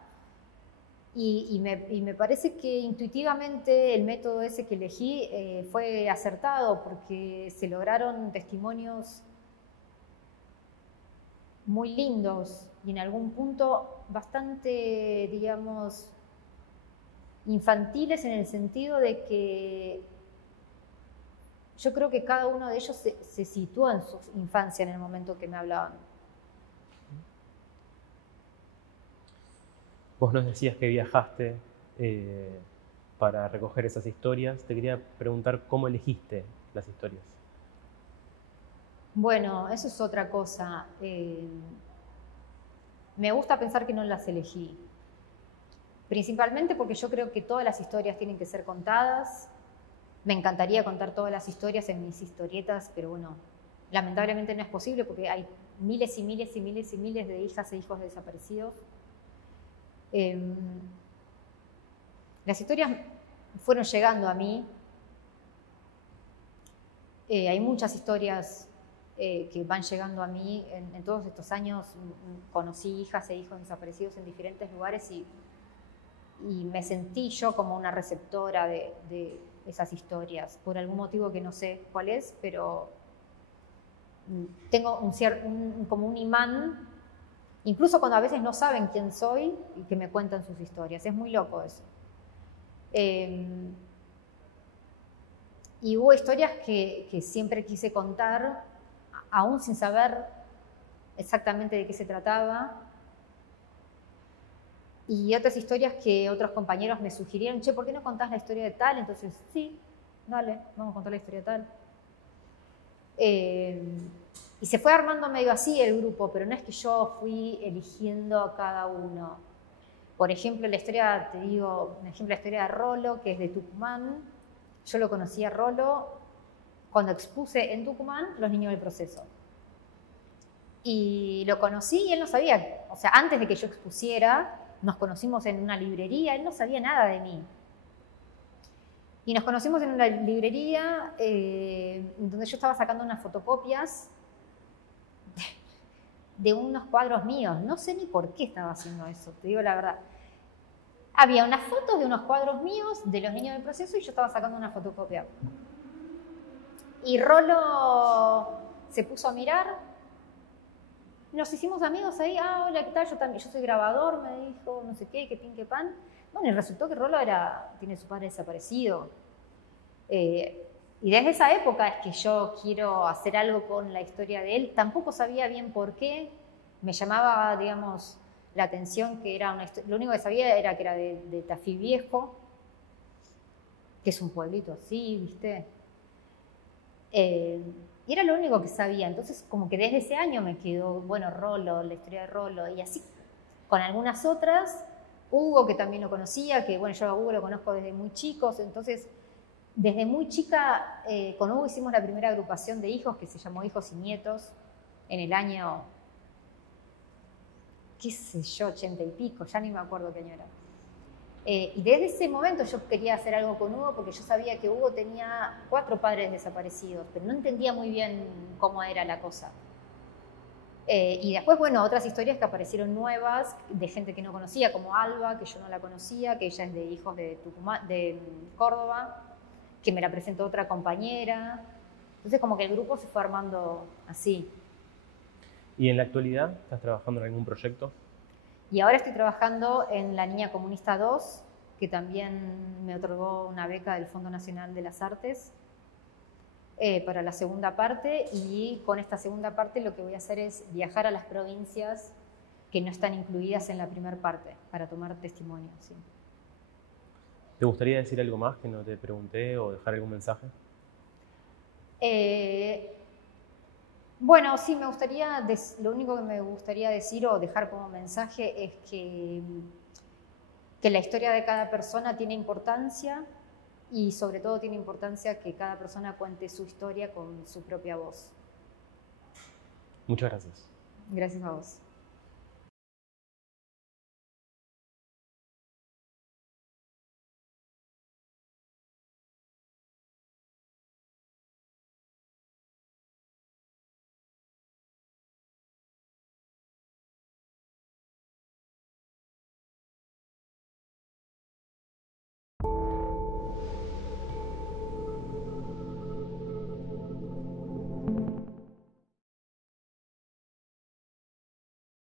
Y me parece que intuitivamente el método ese que elegí fue acertado, porque se lograron testimonios muy lindos y en algún punto bastante, digamos, infantiles, en el sentido de que yo creo que cada uno de ellos se situó en su infancia en el momento que me hablaban. Vos nos decías que viajaste para recoger esas historias. Te quería preguntar cómo elegiste las historias. Bueno, eso es otra cosa. Me gusta pensar que no las elegí. Principalmente porque yo creo que todas las historias tienen que ser contadas. Me encantaría contar todas las historias en mis historietas, pero bueno, lamentablemente no es posible porque hay miles y miles y miles y miles de hijas e hijos desaparecidos. Las historias fueron llegando a mí. Hay muchas historias que van llegando a mí. En todos estos años conocí hijas e hijos desaparecidos en diferentes lugares y me sentí yo como una receptora de esas historias, por algún motivo que no sé cuál es, pero tengo como un imán, incluso cuando a veces no saben quién soy y que me cuentan sus historias. Es muy loco eso. Y hubo historias que siempre quise contar, aún sin saber exactamente de qué se trataba. Y otras historias que otros compañeros me sugirieron, che, ¿por qué no contás la historia de tal? Entonces, sí, dale, vamos a contar la historia de tal. Y se fue armando medio así el grupo, pero no es que yo fui eligiendo a cada uno. Por ejemplo, la historia de Rolo, que es de Tucumán. Yo lo conocí a Rolo cuando expuse en Tucumán Los Niños del Proceso. Y lo conocí y él no sabía, o sea, antes de que yo expusiera, nos conocimos en una librería, él no sabía nada de mí. Y nos conocimos en una librería donde yo estaba sacando unas fotocopias de unos cuadros míos. No sé ni por qué estaba haciendo eso, te digo la verdad. Había unas fotos de unos cuadros míos de Los Niños del Proceso y yo estaba sacando una fotocopia. Y Rolo se puso a mirar. Nos hicimos amigos ahí. Ah, hola, ¿qué tal? Yo soy grabador, me dijo, no sé qué, qué pin, qué pan. Bueno, y resultó que Rolo tiene su padre desaparecido. Y desde esa época es que yo quiero hacer algo con la historia de él. Tampoco sabía bien por qué. Me llamaba, digamos, la atención que era una historia. Lo único que sabía era que era de Tafí Viejo, que es un pueblito así, ¿viste? Y era lo único que sabía. Entonces, como que desde ese año me quedó, bueno, Rolo, la historia de Rolo, y así con algunas otras. Hugo, que también lo conocía, que bueno, yo a Hugo lo conozco desde muy chicos, entonces Desde muy chica, con Hugo hicimos la primera agrupación de hijos que se llamó Hijos y Nietos en el año, qué sé yo, 80 y pico, ya ni me acuerdo qué año era. Y desde ese momento yo quería hacer algo con Hugo porque yo sabía que Hugo tenía 4 padres desaparecidos, pero no entendía muy bien cómo era la cosa. Y después, bueno, otras historias que aparecieron nuevas de gente que no conocía, como Alba, que yo no la conocía, que ella es de Hijos de Tucumán, de Córdoba, que me la presentó otra compañera. Entonces como que el grupo se fue armando así. ¿Y en la actualidad estás trabajando en algún proyecto? Y ahora estoy trabajando en La Niña Comunista 2, que también me otorgó una beca del Fondo Nacional de las Artes para la segunda parte, y con esta segunda parte lo que voy a hacer es viajar a las provincias que no están incluidas en la primera parte para tomar testimonio. ¿Sí? ¿Te gustaría decir algo más que no te pregunté o dejar algún mensaje? Bueno, sí, lo único que me gustaría decir o dejar como mensaje es que la historia de cada persona tiene importancia y sobre todo tiene importancia que cada persona cuente su historia con su propia voz. Muchas gracias. Gracias a vos.